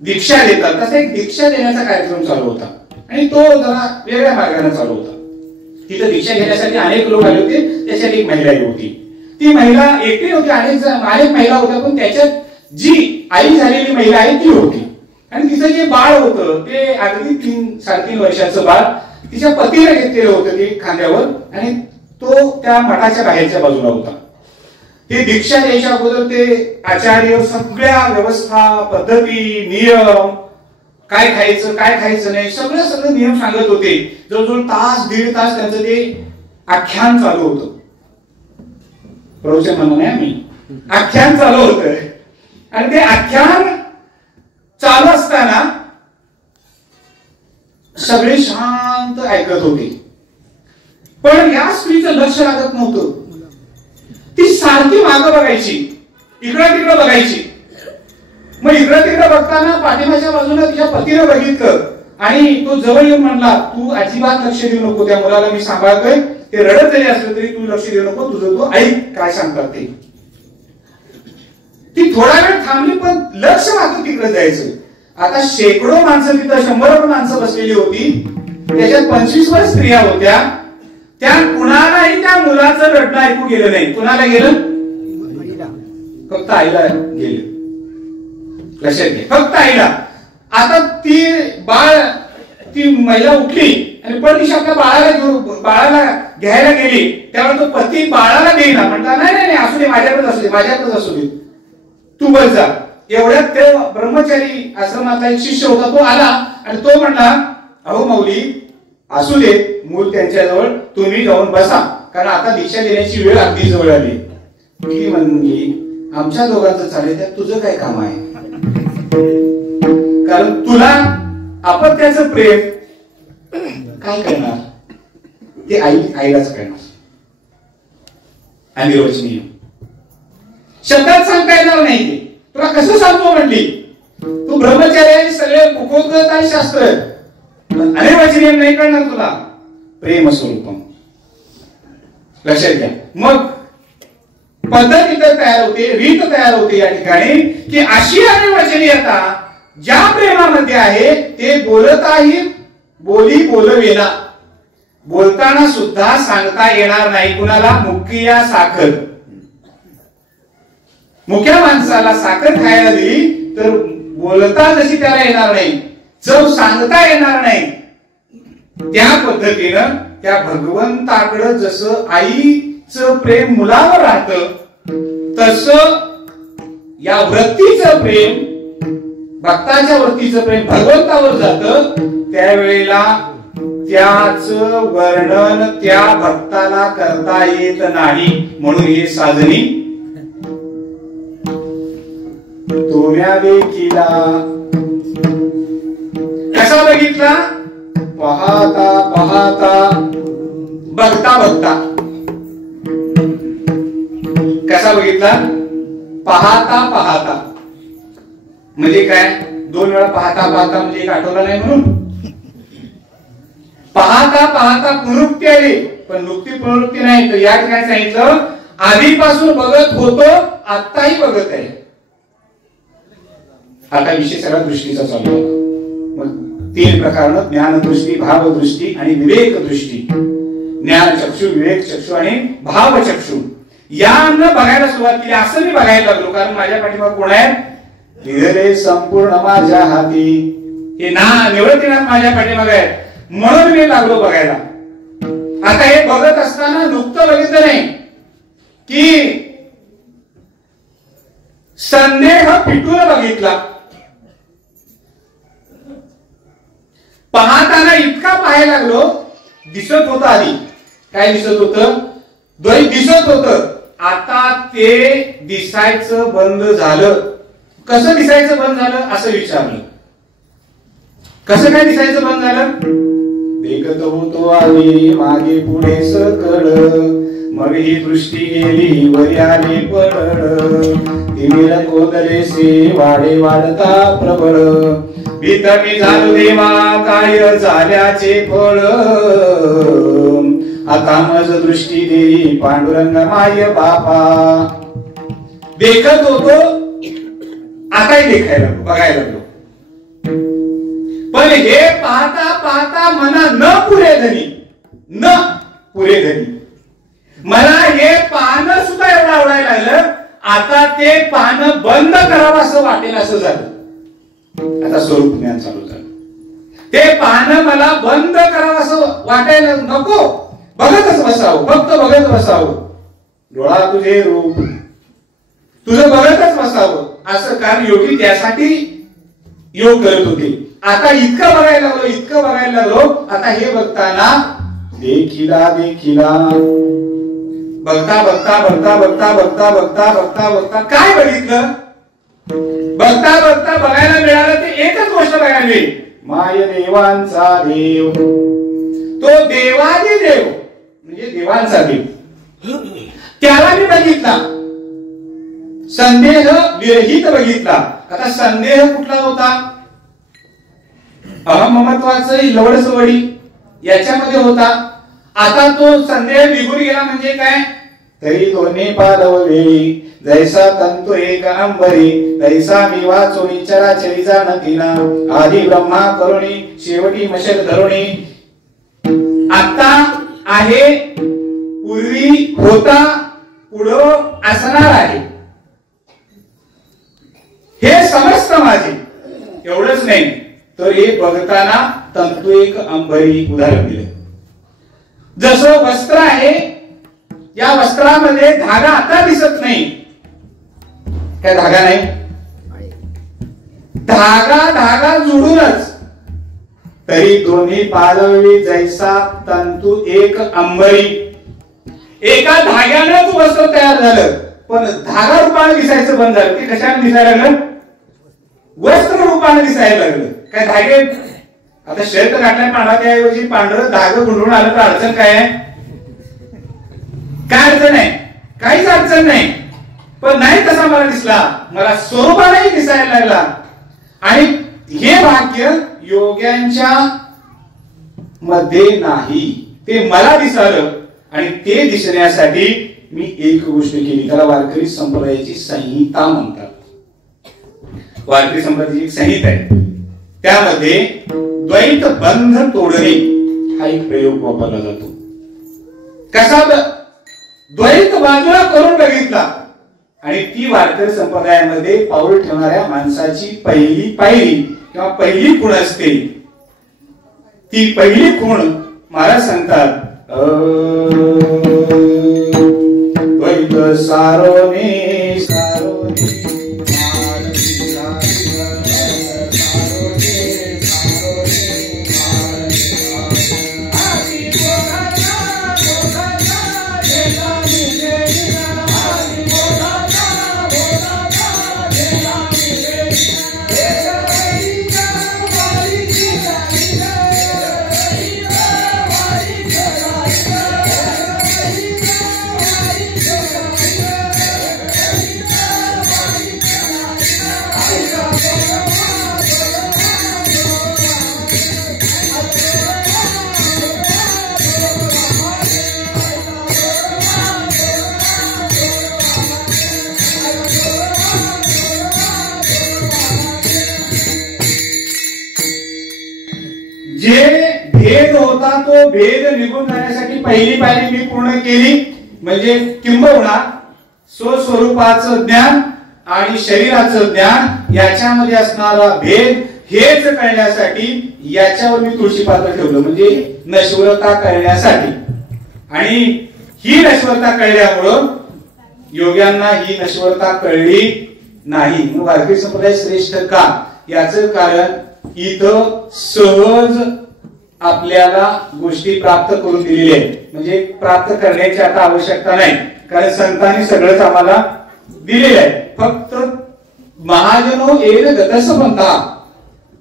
दीक्षा देतात, तसा एक दीक्षा देण्याचा कार्यक्रम चालू होता आणि तो जरा वेगळ्या मार्गाने चालू होता. तिथे दीक्षा घेण्यासाठी अनेक लोक आले होते, त्याच्यात एक महिलाही होती. ती महिला एकटी होती, अनेक महिला होत्या, पण त्याच्यात जी आई झालेली महिला आहे ती होती. आणि तिचं जे बाळ होतं ते अगदी 3-3.5 वर्षाचं बाळ तिच्या पतीने घेतलेलं होतं ते खांद्यावर, आणि तो त्या मठाच्या बाहेरच्या बाजूला होता. ते दीक्षा द्यायच्या अगोदर ते आचार्य सगळ्या व्यवस्था, पद्धती, नियम, काय खायचं काय खायचं नाही सगळं नियम सांगत होते. जवळजवळ 1.5-1.5 त्यांचं ते आख्यान चालू होतं. प्रवचन म्हणून नाही, आम्ही आख्यान चालू होतं. आणि ते आख्यान चालू असताना सगळे शांत ऐकत होते, पण या स्त्रीचं लक्ष लागत नव्हतं. ती सारखी मागं बघायची, इकडं तिकडं बघायची. मग इकडं तिकडं बघताना पाठीमागच्या बाजूला तिच्या पतीनं बघितलं आणि तो जवळ येऊन म्हणला तू अजिबात लक्ष देऊ नको, त्या मुलाला मी सांभाळतोय, ते रडत जरी असलं तरी तू लक्ष देऊ नको, तुझं तू ऐक काय सांगतात ते. ती थोडा वेळ थांबली, पण लक्ष मात्र तिकडे जायचं. आता शेकडो माणसं तिथं, 100 माणसं बसलेली होती, त्याच्यात 25 स्त्रिया होत्या. त्या कुणालाही त्या मुलाचं रडणं ऐकू गेलं नाही. कुणाला गेलं? फक्त आईला गेलं. लक्षात घे, फक्त आईला. आता ती महिला उठली आणि पडदिशी आपल्या बाळाला घ्यायला गेली, त्यावेळेला तो पती बाळाला देईना, म्हटला नाही नाही असू दे, माझ्याकडेच असू दे, माझ्याकडेच असू दे, तू बस जा. एवढ्यात ते ब्रह्मचारी आश्रमाचा एक शिष्य होता, तो आला आणि तो म्हणला अहो माऊली असू दे, मूल त्यांच्याजवळ, तुम्ही जाऊन बसा, कारण आता दीक्षा देण्याची वेळ अगदी जवळ आली. ती म्हणली आमच्या दोघांचं चालेल, त्यात तुझं काय काम आहे, कारण तुला अपत्याचं प्रेम काय करणार ते आईलाच करणार. अनिर्वचनीय शब्दात सांगता येणार नाही. ते तुला कसं सांगतो म्हणली, तू ब्रह्मचार्य सगळे मुखोद्गत आणि शास्त्र, अनिर्वचनीय नाही करणार तुला. प्रेम स्वरूपम. लक्षात घ्या. मग पद्धत इथं तयार होते, रीत तयार होते या ठिकाणी की अशी अनिर्वचनीयता ज्या प्रेमामध्ये आहे ते बोलताही बोली बोलवेना, बोलताना सुद्धा सांगता येणार नाही. कुणाला? मुख्या साखर. मुख्या माणसाला साखर खायला दिली तर बोलता जशी त्याला येणार नाही, चव सांगता येणार नाही, त्या पद्धतीनं त्या भगवंताकडे जसं आईचं प्रेम मुलावर राहतं तसं या वृत्तीचं प्रेम, भक्ताच्या वृत्तीचं प्रेम भगवंतावर जातं. त्यावेळेला त्याच वर्णन त्या भक्ताला करता येत नाही. म्हणून हे साधनी तोम्या देखीला कसा बघितला? पाहता पाहता, बघता बघता. कसा बघितला? पाहता पाहता. म्हणजे काय? 2 वेळा पाहता पाहता म्हणजे एक आठवला नाही म्हणून. पाहता पाहता पुनरुक्ती आली, पण नुकती पुनरुक्ती नाही. तर या ठिकाणी सांगितलं आधीपासून बघत होतो, आत्ताही बघत आहे. आता विषय सगळा दृष्टीचा चालू आहे. मग 3 प्रकारनं ज्ञानदृष्टी, भावदृष्टी आणि विवेक दृष्टी. ज्ञान चक्षु, विवेक चक्षु आणि भाव चक्षु यानं बघायला सुरुवात केली. असं मी बघायला लागलो, कारण माझ्या पाठीमागे कोण आहे? लिहिले संपूर्ण माझ्या हाती, हे ना निवृत्तीनाथ माझ्या पाठीमागे आहे, म्हणून मी लागलो बघायला. आता हे बघत असताना नुकतं बघितलं नाही की संदेह फिटून बघितला. पाहताना इतका पाहायला लागलो, दिसत होतं. आधी काय दिसत होतं? द्वैत दिसत होतं. आता ते दिसायचं बंद झालं. कसं दिसायचं बंद झालं असं विचारलं. कसं काय दिसायचं बंद झालं? देखत होतो आधी मागे पुढे सकळ, मग ही दृष्टी गेली वरी आले पडळ, तिमिर कोदले से वाढे वाढता प्रबळ, भीत मी झालो देवा काय झाल्याचे फळ, आता मज दृष्टी देई पांडुरंग माय बापा. देखत होतो, आताही देखायला बघायला लागलो. पण हे पाहता पाहता मना न पुरे धनी मला हे पाहणं सुद्धा एवढं आवडायला लागलं. आता ते पाहणं बंद करावं असं वाटेल असं झालं. आता स्वरूप ज्ञान चालू झालं. ते पाहणं मला बंद करावं असं वाटायला नको, बघतच बसावं, फक्त बघत बसावं. डोळा तुझे रूप तुझं बघतच बसावं असं, कारण योगी त्यासाठी योग करत होते. आता इतकं बघायला लागलो. आता हे बघताना देखिला बघता काय बघितलं? बघता बघायला मिळालं ते एकच गोष्ट बघायला मिळेल. माय देवांचा देव, तो देवादी देव म्हणजे देवांचा देव, त्याला मी बघितला. संदेह विरहित बघितला. आता संदेह कुठला होता? अहममत्वाचं लवडसवडी याच्यामध्ये होता. आता तो संदेह निघून गेला. म्हणजे काय? तरी दोन्ही पादव वेळी जैसा तंतु एक अंबरी, तैसा मी वाचोनी चराचरी जाणतीना, आधी ब्रह्मा करुणी शेवटी मशक धरुणी. आता आहे, पूर्वी होता, पुढं असणार आहे, हे समजतं माझे. एवढंच नाही तर हे बघताना तंतु एक अंबरी उदाहरण दिलं. जसं वस्त्र आहे, या वस्त्रामध्ये धागा आता दिसत नाही. काय धागा नाही? धागा जोडूनच. तरी दोन्ही पालवी जैसा तंतु एक अंबरी. एका धाग्यानंच वस्त्र तयार झालं, पण धागा रूपाने दिसायचं बंद झालं. ते कशाने दिसायला लागलं? वस्त्र रूपाने दिसायला लागलं. काय धागे? आता शर्ट काढल्या पांढरा त्याऐवजी पांढरं धागं गुंडळून आलं तर अडचण काय आहे? काय अडचण आहे? काहीच अडचण नाही. पण नाही तसा मला दिसला, मला स्वरूपानेही दिसायला लागला. आणि हे भाग्य योग्यांच्या मध्ये नाही, ते मला दिसालं. आणि ते दिसण्यासाठी मी एक गोष्ट केली, त्याला वारकरी संप्रदायाची संहिता म्हणतात. वारकरी संप्रदायाची एक संहिता आहे, त्यामध्ये द्वैत बंध तोडणे हा एक प्रयोग वापरला जातो. कसा? द्वैत बाजूला करून बघितला. आणि ती वारकरी संप्रदायामध्ये पाऊल ठेवणाऱ्या माणसाची पहिली पायरी किंवा पहिली खूण असते. ती पहिली खूण महाराज सांगतात, द्वैत सारोने तो भेद निघून जाण्यासाठी पहिली पायरी मी पूर्ण केली, म्हणजे किंबहुना स्वस्वरूपाचं ज्ञान आणि शरीराचं ज्ञान याच्यामध्ये असणारा भेद हेच कळण्यासाठी याच्यावर मी तुळशी पात्र ठेवलं, म्हणजे नश्वरता कळण्यासाठी. आणि ही नश्वरता कळल्यामुळं योग्यांना ही नश्वरता कळली नाही. वारकरी संप्रदाय श्रेष्ठ का, याचं कारण इथं सहज आपल्याला गोष्टी प्राप्त करून दिलेल्या आहेत, म्हणजे प्राप्त करण्याची आता आवश्यकता नाही, कारण संतांनी सगळंच आम्हाला दिलेलं आहे. फक्त महाजनो एक गतस म्हणता,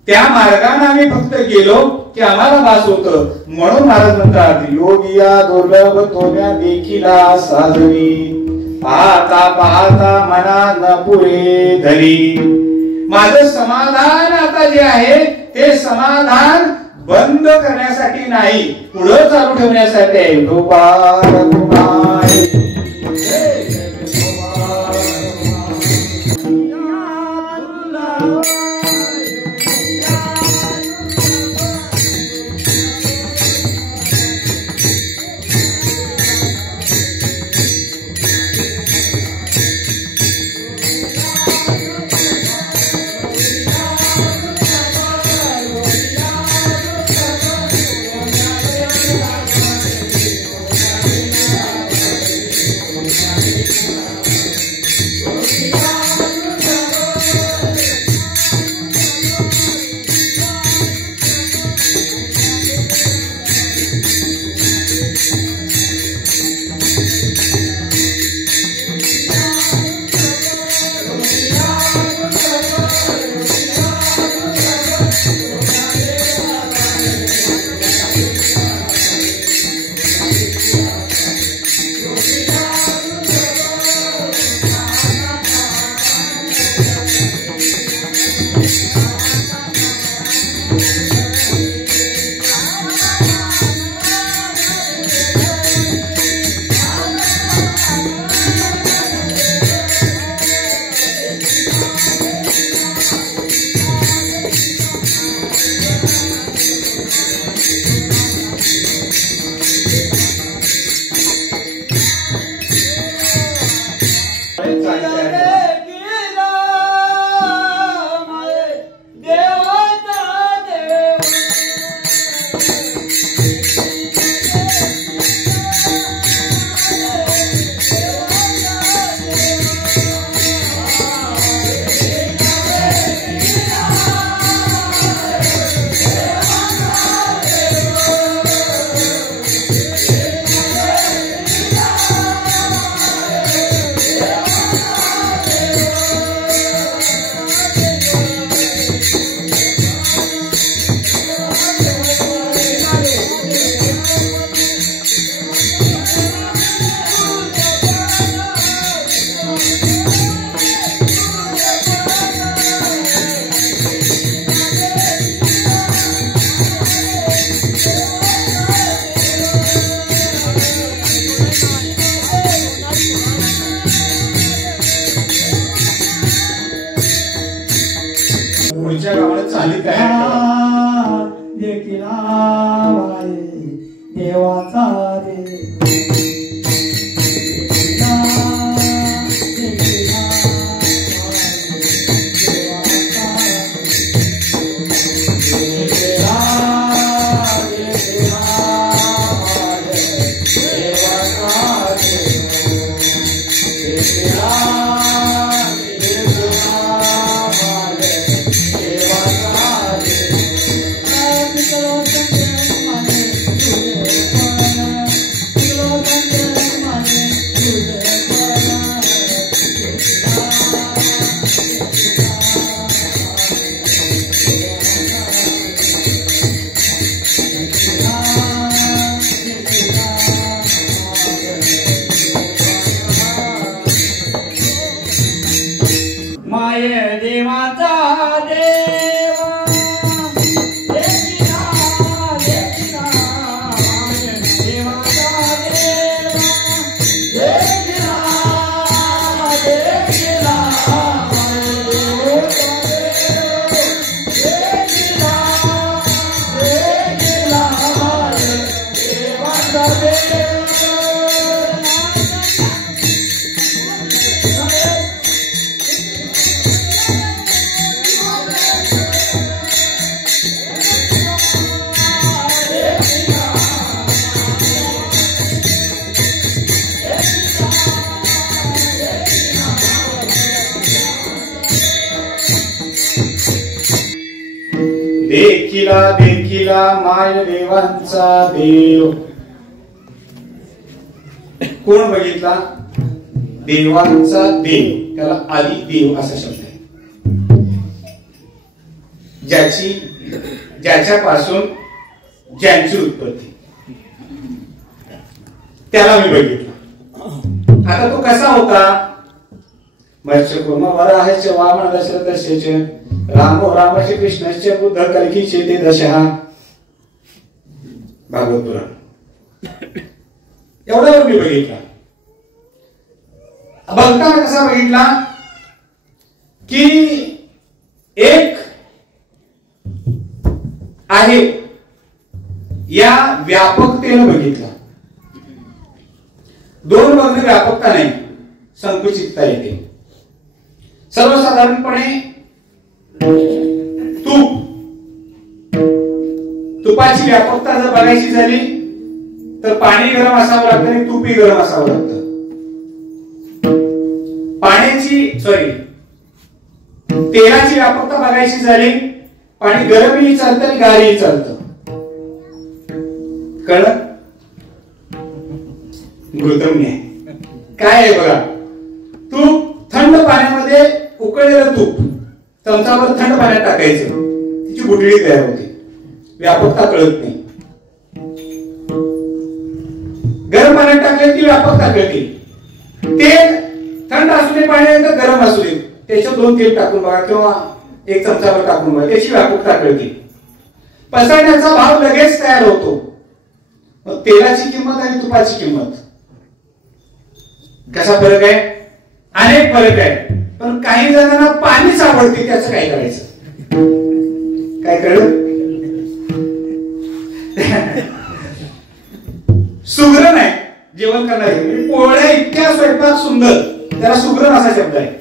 त्या मार्गाने आम्ही फक्त गेलो की आम्हाला वास होतं. म्हणून महाराज म्हणतात योगिया दुर्लभ तोम्या देखीला साधनी, पाहता पाहता मना न पुरे धरी. माझं समाधान आता जे आहे ते समाधान बंद करण्यासाठी नाही, पुढे चालू ठेवण्यासाठी आहे. गोपाल कुमार देखिला देखिला माय देवांचा देव. कोण बघितला? देवांचा देव. त्याला आदि देव असा शब्द आहे. ज्याच्यापासून ज्यांची उत्पत्ती, त्याला मी बघितला. आता तो कसा होता? मत्स्यकुर्म वराहस्य वामन दशरथस्य रामो रामस्य कृष्णस्य बुद्ध कल्कीचे ते दशहा. भागवत पुराण. एवढ्यावर मी बघितला. बघताना कसा बघितला की एक आहे या व्यापकतेने बघितला. दोन बघणे व्यापकता नाही, संकुचितता येते. सर्वसाधारणपणे तुपाची व्यापकता जर बघायची झाली तर पाणी गरम असावं लागतं आणि तूपही गरम असावं लागतं. तेलाची व्यापकता बघायची झाली, पाणी गरमही चालतं आणि गारही चालतं. कळलं? गुरुत्वज्ञ काय आहे बघा. तूप थंड पाण्यामध्ये, उकळलेलं तूप चमचावर थंड पाण्यात टाकायचं, तिची गुठळी तयार होते. व्यापकता कळत नाही. गरम पाण्यात टाकले ती व्यापकता कळते. तेल थंड असू दे, पाणी गरम असू दे, त्याच्यात 2 तेल टाकून बघा किंवा 1 चमचावर टाकून बघा, त्याची व्यापकता कळते. पसरण्याचा भाव लगेच तयार होतो. मग तेलाची किंमत आणि तुपाची किंमत कसा फरक आहे? अनेक फरक आहे. पण काही जणांना पाणीच आवडते, त्याचं काय करायचं? काय कळलं? सुगरण आहे जेवण करणारे. पोळ्या इतक्या स्वयंपाक सुंदर, त्याला सुगरण असा शब्द आहे.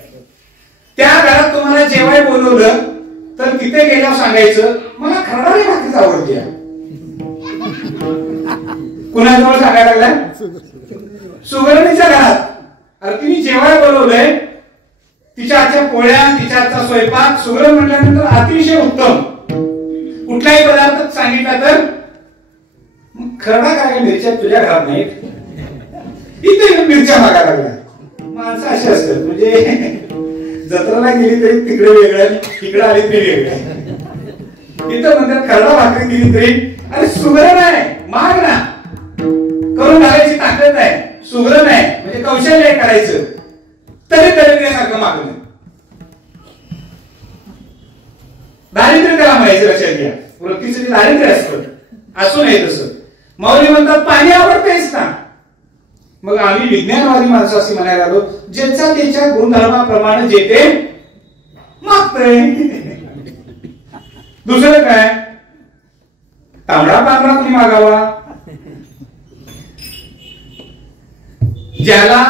त्या घरात तुम्हाला जेवाय बोलवलं तर तिथे गेल्यावर सांगायचं मला खरडारी भाकरीच आवडते. कुणाजवळ सांगायला लागलाय? सुगरणीच्या घरात. अरे तिने जेवाय बोलवलंय, तिच्या हातच्या पोळ्या, तिच्या हातचा स्वयंपाक. सुगरण म्हटल्यानंतर अतिशय उत्तम. कुठलाही पदार्थ सांगितला तर खरडा काय, मिरच्या तुझ्या घरात नाहीत, इथे मिरच्या मागायला लागल्या. माणसं अशी असतात, म्हणजे जत्राला गेली तरी तिकडे वेगळं, तिकडे आली तरी वेगळं. इथं म्हणतात खरडा भाकरी दिली तरी अरे सुगरण आहे, माग ना, करून घालायची ताकद आहे. सुगरण आहे म्हणजे कौशल्य आहे करायचं, तरी दरिद्र्यासारखं मागणं. दारिद्र्य त्याला म्हणायचं. लक्षात घ्या, वृत्तीचं जे दारिद्र्य असतं असू नये तसं. माऊली म्हणतात पाणी आवडतेच ना. मग आम्ही विज्ञानवादी माणसं असे म्हणायला लागलो, ज्याचा त्याच्या गुणधर्माप्रमाणे जे ते मागतय. दुसरं काय? तांबडा पांढरा कुणी मागावा? ज्याला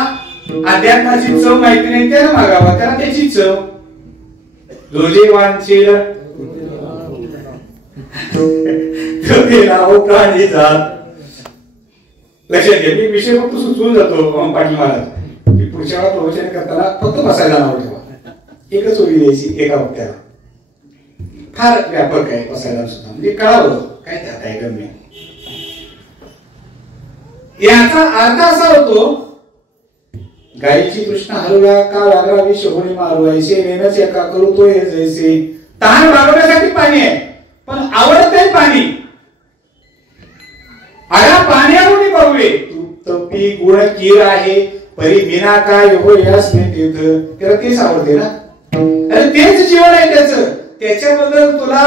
अध्यात्माची चव माहिती नाही त्याला मागावा, त्याला त्याची चव. तुझे वांछील प्राणी जात. लक्षात घ्या, मी विषय फक्त सुचवून जातो पाटील महाराज की पुढच्या वेळा प्रवचन करताना फक्त बसायला नाव ठेवा. एकच ओळी द्यायची एका वक्त्याला. फार व्यापक आहे बसायला सुद्धा, म्हणजे कळावं काय त्यात आहे गम्य. याचा अर्थ असा होतो, गायीची कृष्ण हरव्या का वागरावी शोभणी मारू ऐसे नेनच एका करू तो हे जैसे. तहान भागवण्यासाठी पाणी आहे, पण आवडते पाणी. आया पाण्यावरून पाहुवे तू तपी गुण कीर आहे परी बिना काय हो यास तीर्थ. त्याला तेच आवडते ना. अरे तेच जीवन आहे त्याचं. त्याच्याबद्दल तुला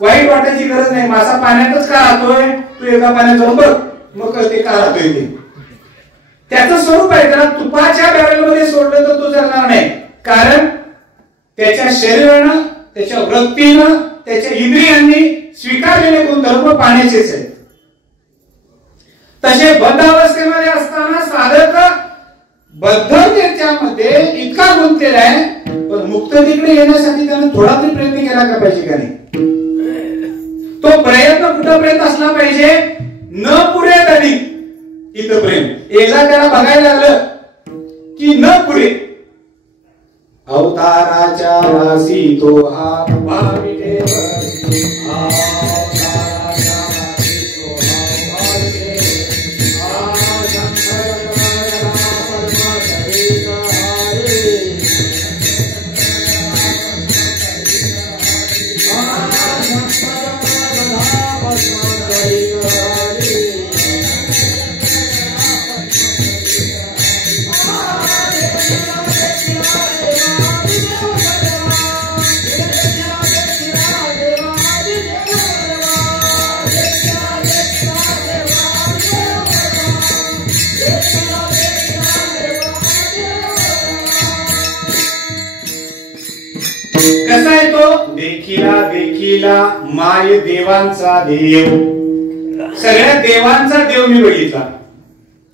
वाईट वाटायची गरज नाही. मासा पाण्यातच का राहतोय, तू एका पाण्यात जाऊन बघ, मग कळते का राहतोय ते. त्याचं स्वरूप आहे. त्याला तुपाच्या बॅरलमध्ये सोडलं तर तो जगणार नाही. कारण त्याच्या शरीरानं, त्याच्या वृत्तीनं, त्याच्या इंद्रियांनी स्वीकारलेले गुणधर्म पाण्याचेच आहेत. तसे बद्ध अवस्थेमध्ये असताना साधक बद्धतेच्यामध्ये इतका गुंतलेला आहे, पण मुक्ततेकडे येण्यासाठी त्याने थोडा तरी प्रयत्न केला का पाहिजे का नाही? तो प्रयत्न कुठपर्यंत असला पाहिजे? न पुरे तरी इथपर्यंत. एकदा त्याला बघायला लागलं की न पुरे अवताराच्या राशी तो हा भाविते देखिला माय देवांचा देव, सगळ्या देवांचा देव मी बघितला,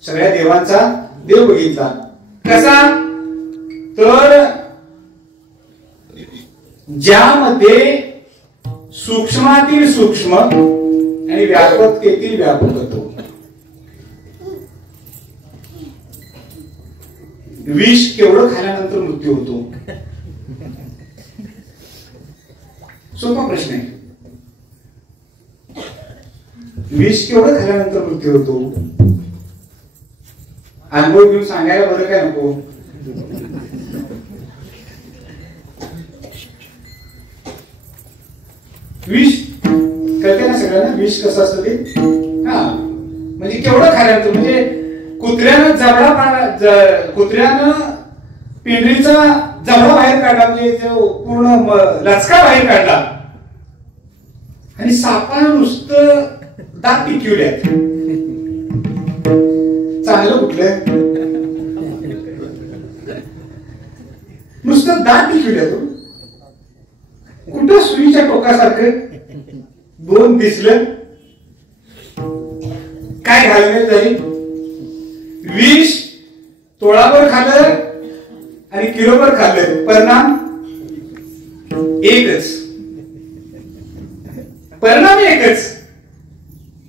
सगळ्या देवांचा देव बघितला. कसा तर ज्यामध्ये सूक्ष्मातील सूक्ष्म आणि व्यापकतेतील व्यापकत्व. विष केवढं खाल्यानंतर मृत्यू होतो? सोपा प्रश्न आहे. विष केवढं खाल्यानंतर मृत्यू होतो? अनुभव घेऊन सांगायला बरं काय नको? विष कळते ना सगळ्यांना विष कसं असतं ते? हा, म्हणजे केवढं खाल्यानंतर, म्हणजे कुत्र्यानं पिंडरीचा जबडा बाहेर काढला, म्हणजे पूर्ण लचका बाहेर काढला, आणि सापानं नुसतं दात टिकवल्यात. चांगलं कुठलं? नुसतं दात टिकवल्यात. कुठं सुईच्या टोकासारखं दोन दिसलं, काय घालणे तरी. विष तोळावर खाल्लं आणि किलोवर खाल्लं, परिणाम एकच, परिणाम एकच.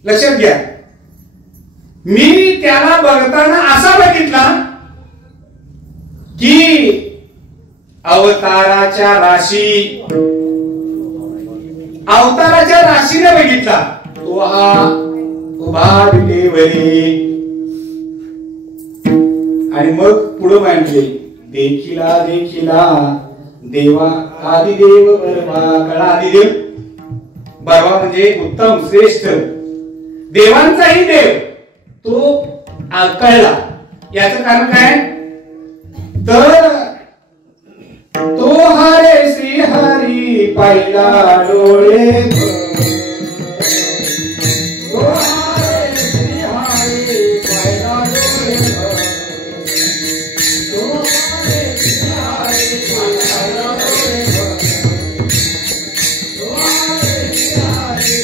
लक्षात घ्या. मी त्याला बघताना असा बघितला की अवताराच्या राशीने बघितला. तो हा उभा विटेवरी, आणि मग पुढे मांडले देखिला देखिला देवा आदिदेव बर्वा. कळा आदिदेव बर्वा म्हणजे उत्तम श्रेष्ठ, देवांचाही देव तो कळला. याचं कारण काय तर तो हरे श्री हरी पाहिला डोळे, तो हरे श्री हरी पाहिला डोळे, तो हरे श्री हरी पाहिला डोळे, तो हरे श्री हरी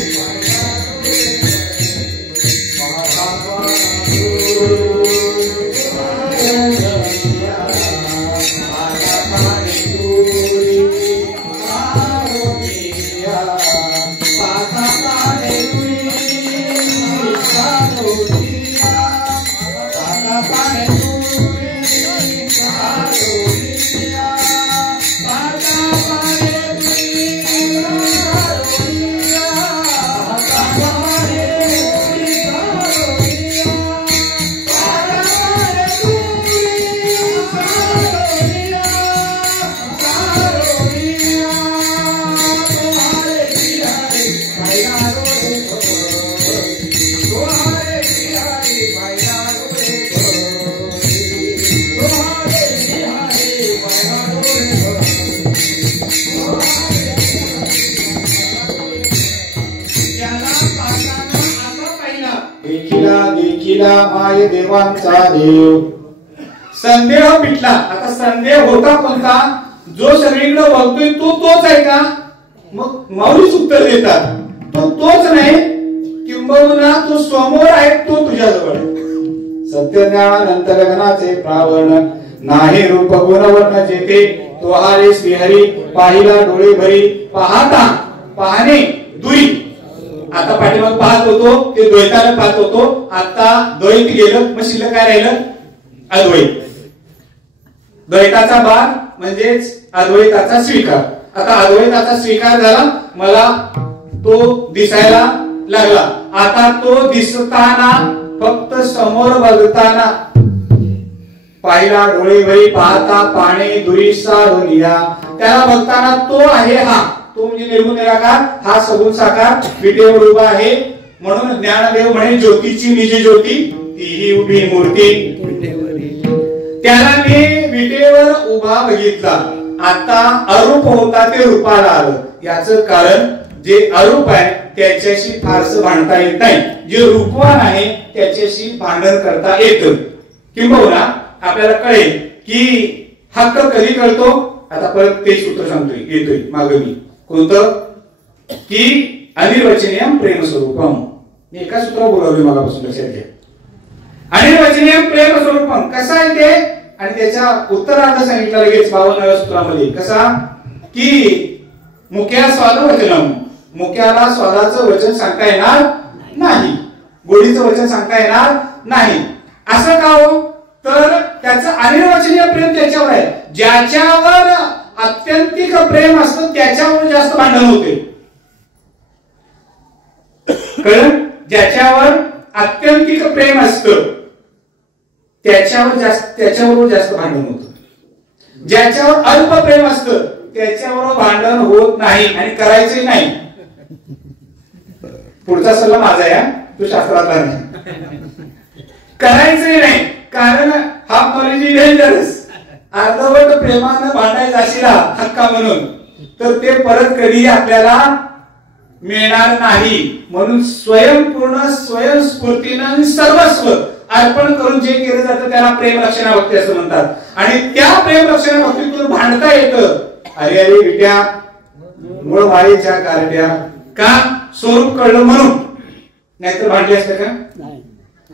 देखिला माय देवांचा देव. संदेह मिटला. आता संदेह होता कोणता? जो सगळीकडे बघतोय तो तोच आहे का? मग माऊलीच उत्तर देतात तो तोच नाही, किंबहुना तो समोर आहे, तो तुझ्याजवळ आहे. सत्य ज्ञानानंत गगनाचे प्रावण, नाही रूप गुणवर्ण जेते, तो हारे श्रीहरी पाहिला डोळे भरी. पाहता पाहणे दुई. आता पाठीमाग पाहत होतो ते द्वैताने पाहत होतो, आता द्वैत गेलं, मग शिल्लक काय राहिलं? अद्वैत. द्वैताचा भाग म्हणजेच अद्वैताचा स्वीकार. आता अद्वैताचा स्वीकार झाला, मला तो दिसायला लागला. आता तो दिसताना फक्त समोर बघताना पाहिला डोळे भरी, पाहता पाणे दुई सारोनिया. त्याला बघताना तो आहे हा, तो म्हणजे निर्गुण निराकार, हा सगुण साकार विटेवर उभा आहे. म्हणून ज्ञानदेव म्हणे ज्योतीची निज ज्योती तीही उभी मूर्ती. त्याला मी विटेवर उभा बघितला. आता अरूप होता ते रूपाला आलं. याचं कारण जे अरूप आहे त्याच्याशी फारसं भांडता येत नाही, जे रूपवान आहे त्याच्याशी भांडण करता येतं. किंबहुना आपल्याला कळेल की हक्क कधी कळतो. आता परत ते सूत्र सांगतोय, येतोय मागे मी. कोणतं? की अनिर्वचनीयम प्रेम स्वरूपम. मी एका सूत्रावर बोलावले मगापासून, लक्षात घ्या. अनिर्वचनीयम प्रेम स्वरूपम कसं आहे ते, आणि त्याच्या उत्तरार्ध सांगितलं लगेच 52व्या सूत्रामध्ये. कसा की मुख्या स्वाद वचनम, मुख्याला स्वादाचं वचन सांगता येणार नाही, गोडीचं वचन सांगता येणार नाही. असं का हो, तर त्याचं अनिर्वचनीय प्रेम त्याच्यावर आहे. ज्याच्यावर आत्यंतिक प्रेम असतं त्याच्यावर जास्त भांडण होते. कळलं? ज्याच्यावर आत्यंतिक प्रेम असतं त्याच्यावर जास्त भांडण होतं. ज्याच्यावर अल्प प्रेम असतं त्याच्यावर भांडण होत नाही आणि करायचंही नाही. पुढचा सल्ला माझा आहे, तू शास्त्रातला नाही. करायचंही नाही, कारण हा नॉलेज इज डेंजरस. अर्धवट प्रेमानं भांडायचं असेल हक्का म्हणून, तर ते परत कधी आपल्याला मिळणार नाही. म्हणून स्वयंपूर्ण स्वयंस्फूर्तीनं सर्वस्व अर्पण करून जे केलं जातं त्याला प्रेम रक्षणा भक्ती असं म्हणतात. आणि त्या प्रेम रक्षणा भक्तीतून भांडता येतं. अरे अरे विट्या मूळ वाळीच्या कारट्या, का स्वरूप कळलं म्हणून, नाहीतर भांडले असतं का?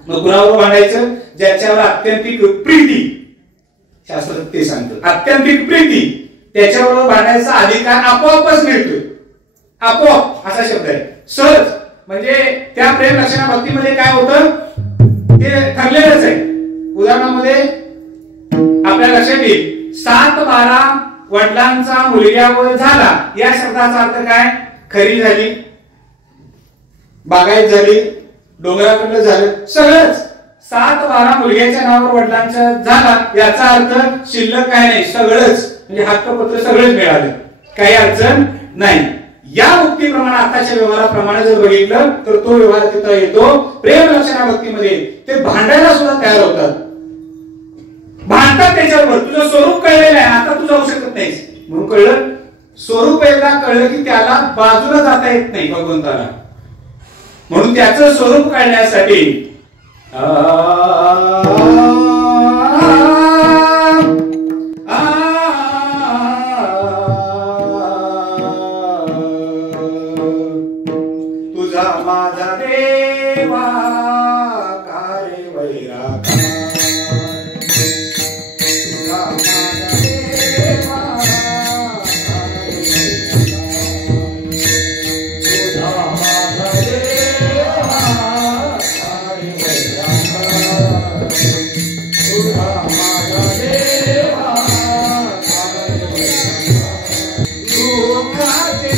मग कुणावर भांडायचं? ज्याच्यावर आत्यंतिक प्रीती, शास्त्र ते सांगतं आत्यंतिक प्रीती, त्याच्यावर भांडायचा अधिकार आपोआपच मिळतो. आपोआप असा शब्द आहे, सहज. म्हणजे त्या प्रेम रक्षणा भक्तीमध्ये काय होतं ते ठरलेलंच आहे. उदाहरणामध्ये आपल्या लक्षात येईल, 7-12 वडिलांचा मुलग्यावर झाला या शब्दाचा अर्थ काय? खरी झाली, बागायत झाली, डोंगराकडलं झालं, सगळंच. 7-12 मुलग्याच्या नावावर वडिलांचा झाला याचा अर्थ शिल्लक काय नाही, सगळंच. म्हणजे हक्कपत्र सगळंच मिळालं, काही अडचण नाही. या उक्तीप्रमाणे आताच्या व्यवहाराप्रमाणे जर बघितलं तर तो व्यवहार तिथं येतो प्रेम रक्षणा भक्तीमध्ये. ते भांडायला सुद्धा तयार होतात, भांडतात त्याच्यावर. तुझं स्वरूप कळलेलं आहे, आता तू जाऊ शकत नाहीस म्हणून कळलं. स्वरूप एकदा कळलं की त्याला बाजूला जाता येत नाही भगवंताला. म्हणून त्याचं स्वरूप कळण्यासाठी तुझा माझा देवा कारे वैराग, तुझा माझा देवा तुझा माझा देवा कारे वैराग, तुझा माझा देवा कारे वैराग. दुःखाचे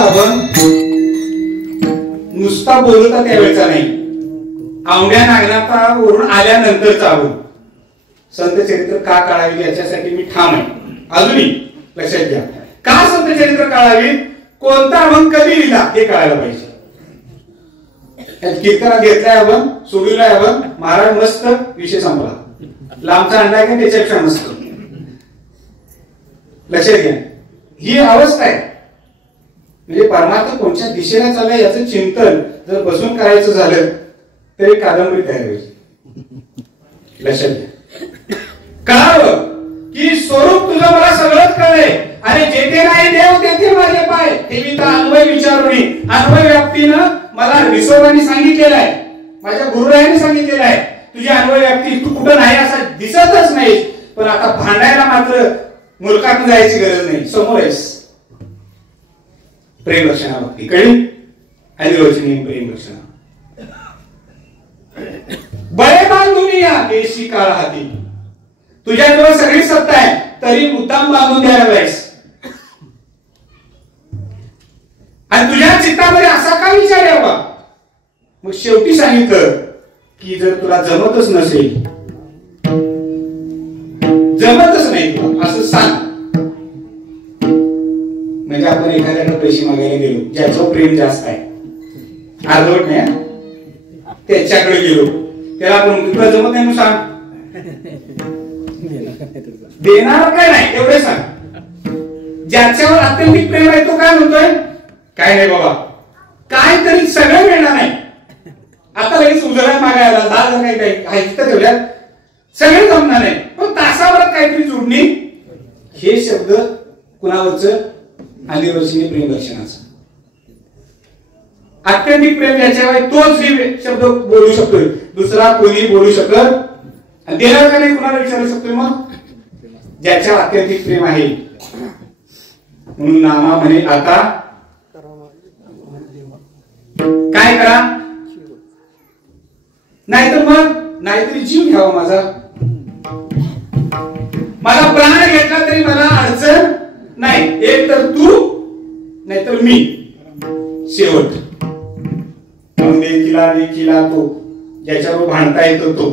आपण नुसता बोलता त्यावेळेचा नाही, आवड्या नागनाथा वरून आल्यानंतरचा आपण संत चरित्र का काढावी याच्यासाठी मी ठाम आहे. अजूनही लक्षात घ्या, का संत चरित्र काढावी, कोणता अभंग कधी लिहिला हे कळायला पाहिजे. कीर्तनात घेतलाय आपण, सोडूलाय आपण, महाराज मस्त, विषय संपला. लांबचा अंडा का त्याच्यापेक्षा मस्त. लक्षात घ्या, ही अवस्था आहे. म्हणजे परमात्मा कोणत्या दिशेला चाललाय याचं चिंतन जर बसून करायचं झालं तरी कादंबरी तयार होईल. लक्षात घ्या, कळावं की स्वरूप तुझं मला सगळंच कळलंय. आणि जेथे नाही देव तेथे माझे पाय, हे मी तर अन्वय विचारुनी, अन्वय व्याप्तीनं मला विसोबांनी सांगितलेलं आहे, माझ्या गुरुरायांनी सांगितलेलं आहे. तुझी अन्वय व्याप्ती तू कुठं नाही असं दिसतच नाही. पण आता भांडायला मात्र मुलकात जायची गरज नाही, समोर आहेस. प्रेम रक्षणा भक्ती कळली, अनिर्वचनीय प्रेम रक्षणा. बळे बांधून या देशी काळ हाती, तुझ्याजवळ सगळी सत्ता आहे तरी मुद्दाम बांधून द्यायला जायस. आणि तुझ्या चित्तामध्ये असा का विचार यावा? मग शेवटी सांगितलं की जर तुला जमतच नसेल, जमतच नाही तुला असं सांग. म्हणजे आपण एखाद्याकडे पैसे मागायला गेलो, ज्याचं प्रेम जास्त आहे, अर्धवट नाही, त्याच्याकडे गेलो, त्याला आपण तुला जमत नाही म्हणून सांग, देणार काय नाही एवढे सांग. ज्याच्यावर अत्यंतिक प्रेम आहे तो काय म्हणतोय, काय नाही बाबा, काहीतरी सगळं मिळणार नाही, आता लगेच उजळा मागायला 10,000 काही ठेवल्या, सगळे जमणार नाही, पण तासाभरात काहीतरी जोडणी. हे शब्द कुणावरच, अनिर्वचनीय प्रेम लक्षणाचं. अत्यंतिक प्रेम ज्याच्यावर तोच हे शब्द बोलू शकतोय, दुसरा कोणी बोलू शकत. देणार का नाही कुणाला विचारू शकतोय? मग ज्याच्यावर अत्यंतिक प्रेम आहे. म्हणून नामा म्हणे आता काय करा, नाहीतर मग नाहीतरी जीव घ्यावा माझा, मला प्राण घेतला तरी मला अडचण नाही, एक तर तू नाहीतर मी, शेवट. देखीला तो ज्याच्यावर भांडता येतो तो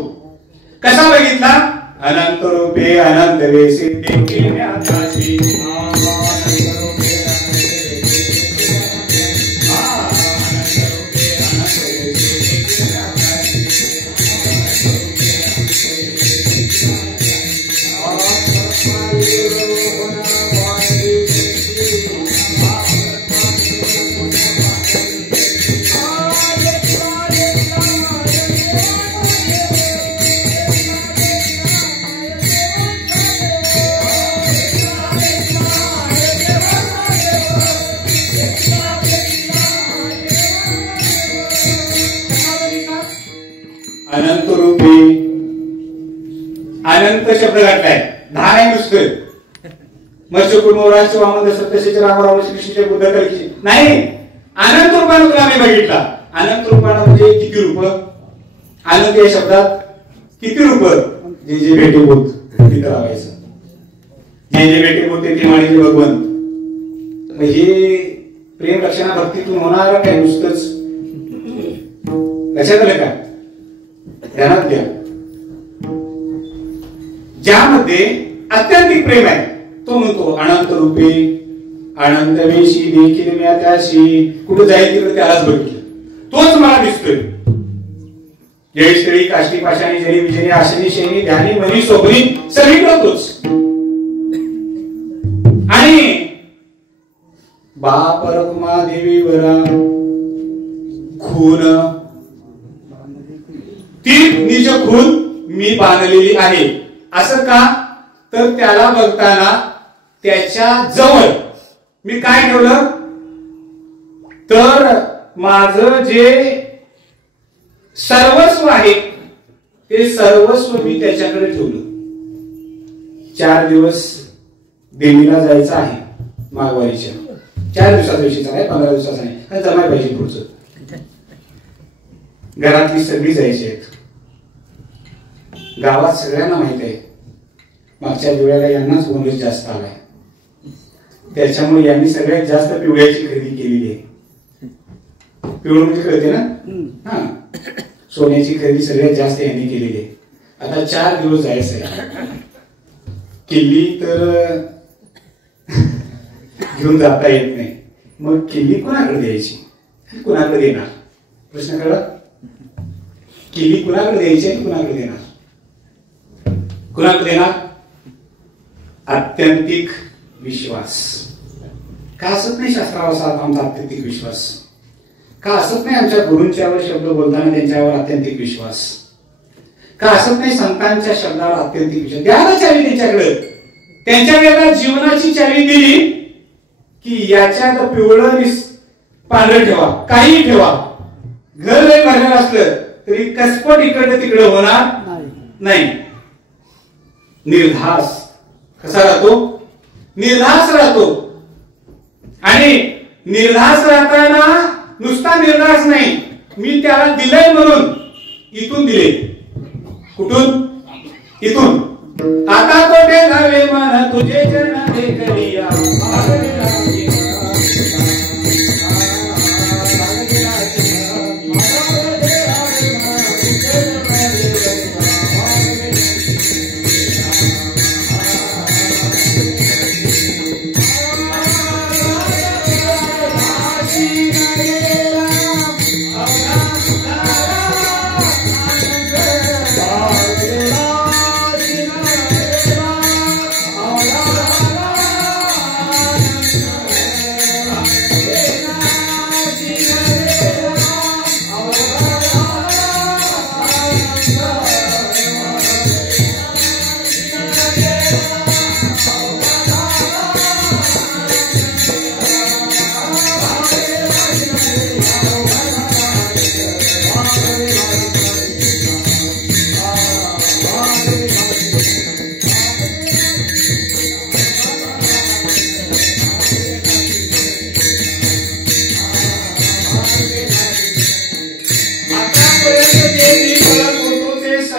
कसा बघितला, अनंत रूपे अनंत वेसे देखील मी आकाशी. अनंत रूपी, अनंत शब्द घातलाय, 10 नाही नुसतं. मत्स्यकुर्मराज वामन सत्यशील रामराव श्रीकृष्ण बुद्ध कलकी नाही, अनंत रूपानं तुला मी बघितला. अनंत रूपानं म्हणजे किती रूप, अनंत या शब्दात किती रूप, जे जे भेटे बोध तिथे लावायचं, जे जे भेटे बोध ते माणिक भगवंत. म्हणजे प्रेम रक्षणा भक्तीतून होणार काय नुसतंच, लक्षात आलं का? ध्यानात घ्या. ज्यामध्ये अत्यंतिक प्रेम आहे तो म्हणतो अनंत रूपे अनंत वेशी देखील मी त्याशी. कुठे जाईल तिकडे त्यालाच बघितलं, तोच मला दिसतोय. जय श्री काष्टी पाशाणी जरी विजयी आशनी शैनी ध्यानी मनी सोबनी सगळीकडे तोच. आणि बाप रखुमा देवी वरा खून ती निज खून मी बांधलेली आहे. असं का? तर त्याला बघताना त्याच्या जवळ मी काय ठेवलं, तर माझं जे सर्वस्व आहे ते सर्वस्व मी त्याच्याकडे ठेवलं. 4 दिवस देवीला जायचं आहे माघवारीच्या. 4 दिवसाचा विषयचा नाही, 15 दिवसाचा नाही, काय जमाय पाहिजे पुढचं. घरातली सगळी जायची आहेत. गावात सगळ्यांना माहित आहे मागच्या दिवाळीला यांनाच बोनस जास्त आलाय, त्याच्यामुळे यांनी सगळ्यात जास्त पिवळ्याची खरेदी केलेली आहे. पिवळं म्हणजे कळते ना, हा, सोन्याची खरेदी सगळ्यात जास्त यांनी केलेली आहे. आता 4 दिवस जायचं आहे. किल्ली तर घेऊन जाता येत नाही, मग किल्ली कुणाकडे द्यायची, कुणाकडे देणार, प्रश्न कळला? किल्ली कुणाकडे द्यायची आणि कुणाकडे देणार? कुणाकडे देणार? आत्यंतिक विश्वास. का असत नाही शास्त्रावर आमचा आत्यंतिक विश्वास? का असत नाही आमच्या गुरूंच्यावर शब्द बोलताना त्यांच्यावर आत्यंतिक विश्वास? का असत नाही संतांच्या शब्दावर आत्यंतिक विश्वास? द्यायला चावी त्यांच्याकडे. त्यांच्याकडे जीवनाची चावी दिली की याच्यात पिवळं पांढरं ठेवा, काही ठेवा, घर जरी भरलेलं असलं तरी कसपट इकडे तिकडे होणार नाही. निर्धास कसा राहतो? निर्धास राहतो. आणि निर्धास राहताना नुसता निर्धास नाही, मी त्याला दिलंय म्हणून इथून दिले. कुठून? इथून. आता कोठे जावे मन तुझे जन देखलिया.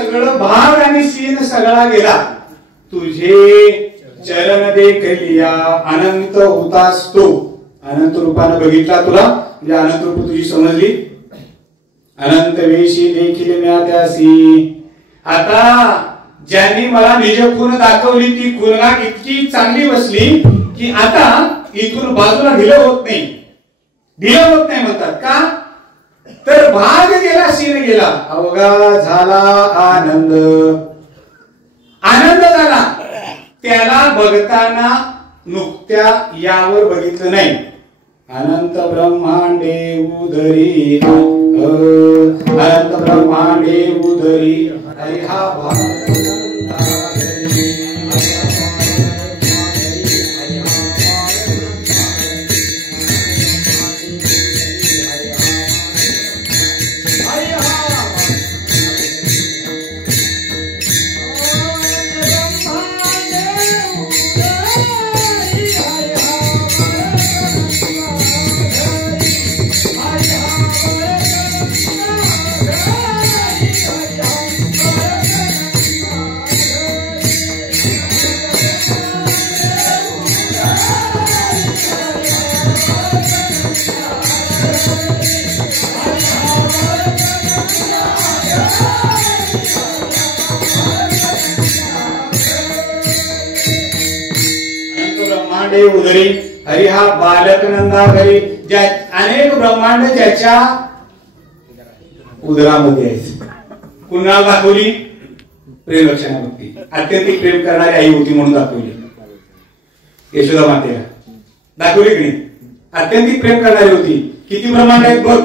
सगळं भाग आणि सीन सगळा गेला. तुझे चरण देखलिया अनंत होतास तो. अनंत रूपानं बघितला तुला म्हणजे अनंत रूप तुझी समजली. अनंत वेशी देखील म्या त्यासी. आता ज्यांनी मला निज खून दाखवली ती खूणगाठ इतकी चांगली बसली की आता इथून बाजूला ढिलं होत नाही. ढिलं होत नाही म्हणतात का तर भाग गेला सीन गेला. अवघा झाला आनंद. आनंद झाला त्याला बघताना नुकत्या यावर बघितलं नाही. अनंत ब्रह्मांडे उदरी अनंत ब्रह्मांडे उदरी हरिहा उदरी हरिहा बालक नंदा घरी. अनेक ब्रह्मांड ज्याच्या उदरामध्ये आहेत. कुणाला दाखवली प्रेम लक्षणा भक्ती. अत्यंतिक प्रेम करणारी आई होती म्हणून दाखवली. यशोदा मातेला दाखवली की नाही. अत्यंतिक प्रेम करणारी होती. किती ब्रह्मांड आहेत बघ.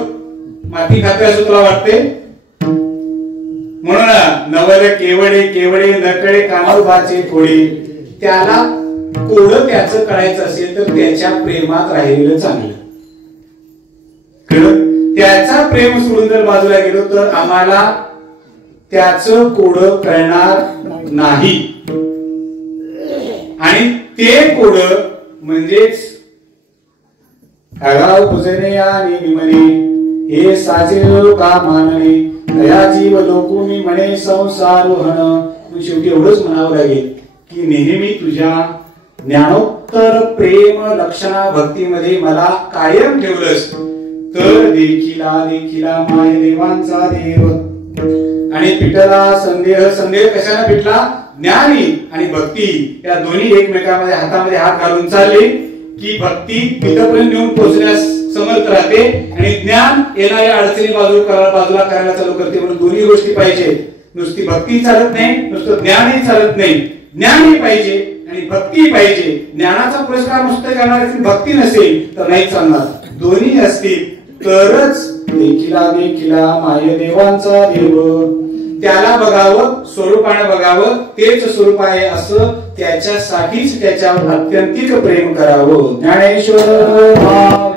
माती खाते असं तुला वाटते म्हणून नवल केवडे केवडे नकळे कानोबाचे थोडे. त्याला कोडं त्याचं कळायचं असेल तर त्याच्या प्रेमात राहिलेलं चांगलं. त्याचा प्रेम सोडून जर बाजूला गेलो तर आम्हाला त्याचं कोडं कळणार नाही. आणि ते कोडं म्हणजेच अगाव पुजणे आणि निमणे हे साचे का मानणे दया जीव लोकू मी म्हणे संसारोहण. शेवटी एवढंच म्हणावं लागेल की नेहमी तुझ्या ज्ञानोत्तर प्रेम लक्षणा भक्तीमध्ये मला कायम ठेवलंस तर देखिला देखिला माय देवांचा देव. आणि पिटला संदेह. संदेह कशाने पिटला. ज्ञानी आणि भक्ती या दोन्ही एकमेकांमध्ये हातामध्ये हात घालून चालले की भक्ती तिथपर्यंत नेऊन पोहोचण्यास समर्थ राहते आणि ज्ञान येणाऱ्या अडचणी बाजूला करायला चालू करते. म्हणून दोन्ही गोष्टी पाहिजे. नुसती भक्ती चालत नाही नुसतं ज्ञानही चालत नाही. ज्ञानही पाहिजे आणि भक्ती पाहिजे. ज्ञानाचा पुरस्कार नुसतं करणार भक्ती नसेल तर नाही चालणार. दोन्ही असतील तरच देखिला देखिला माय देवांचा देव. त्याला बघावं स्वरूपाने बघावं तेच स्वरूप आहे असं त्याच्यासाठीच त्याच्यावर अत्यंतिक प्रेम करावं. ज्ञानेश्वर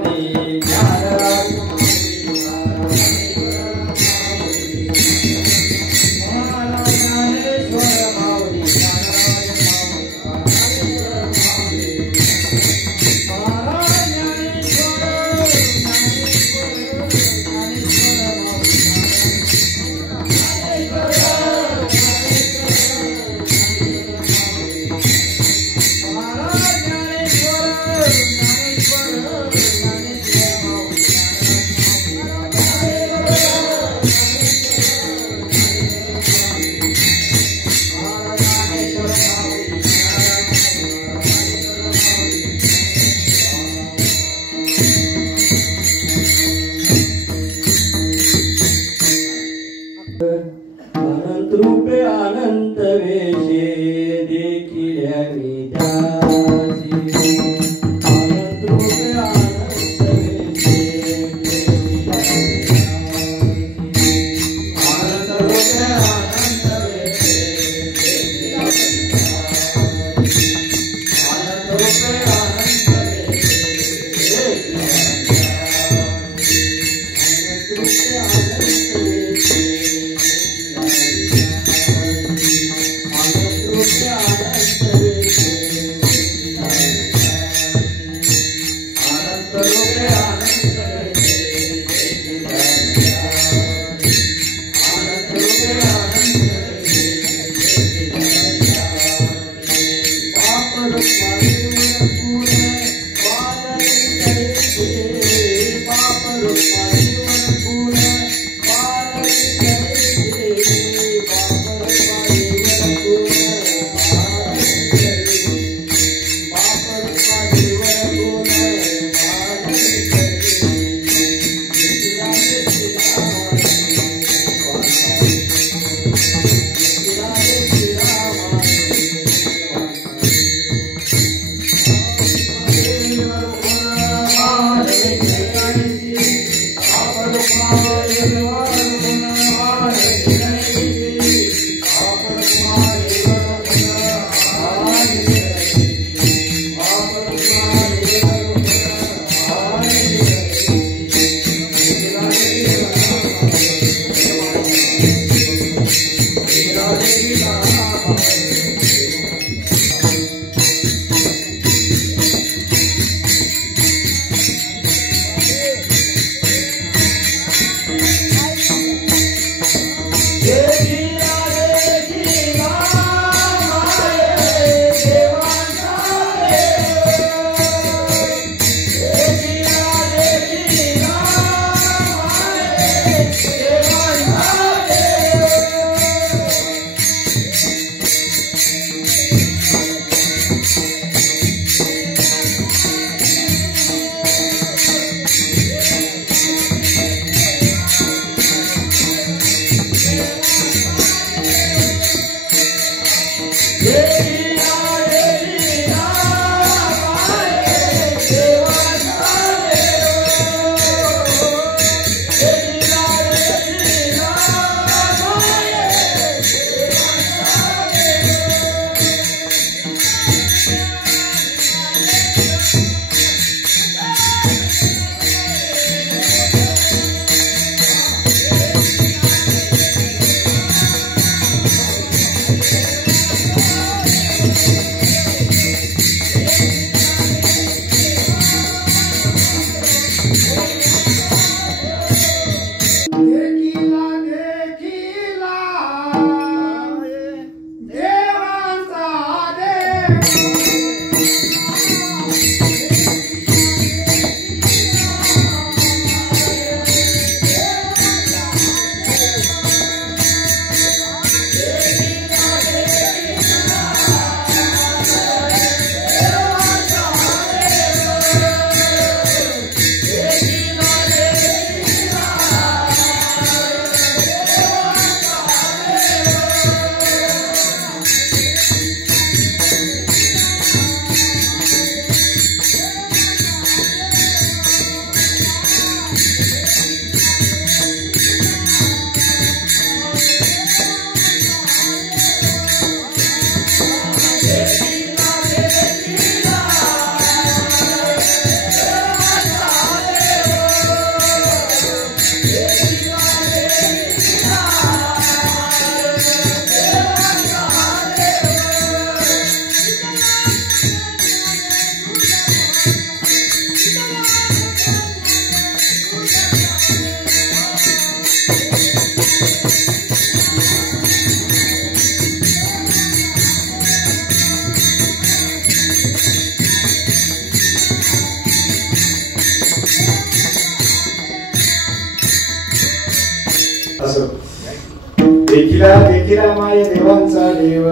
देखिला देखिला माय देवांचा देव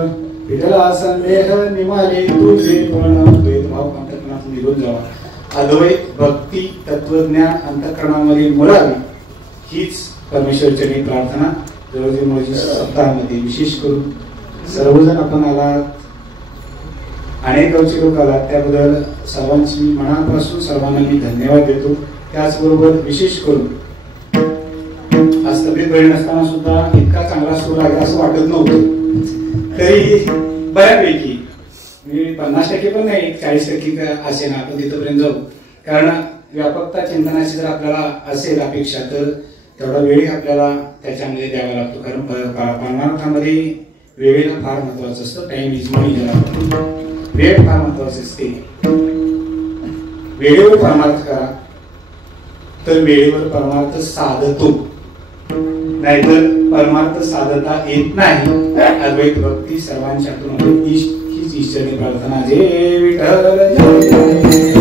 विठला संदेह निमाले तुझे पण भेदभाव अंतःकरणातून निघून जावा अद्वैत भक्ती तत्वज्ञान अंतःकरणामध्ये मुळावी हीच परमेश्वरचरणी प्रार्थना जवळजवळ सप्ताहामध्ये विशेष करून सर्वजण आपण आलात अनेक गावचे लोक आलात त्याबद्दल सर्वांची मनापासून सर्वांना मी धन्यवाद देतो। त्याचबरोबर विशेष करून आज तब्येत बरी नसताना सुद्धा इतका चांगला सूर आहे असं वाटत नव्हतं तरी बऱ्यापैकी मी 50% पण नाही 40% असे ना आपण तिथपर्यंत जाऊ कारण व्यापकता चिंतनाची जर आपल्याला असेल अपेक्षा तर तेवढा वेळ आपल्याला त्याच्यामध्ये द्यावा लागतो कारण परमार्थामध्ये वेळेला फार महत्वाचं असतं टाइम इज मनी ज्याला वेळ फार महत्वाची असते वेळेवर परमार्थ करा तर वेळेवर परमार्थ साधतो नाहीतर परमार्थ साधता येत नाही। अद्वैत भक्ती सर्वांच्या हातून हीच ईश्वरी प्रार्थना जय विठ्ठल जय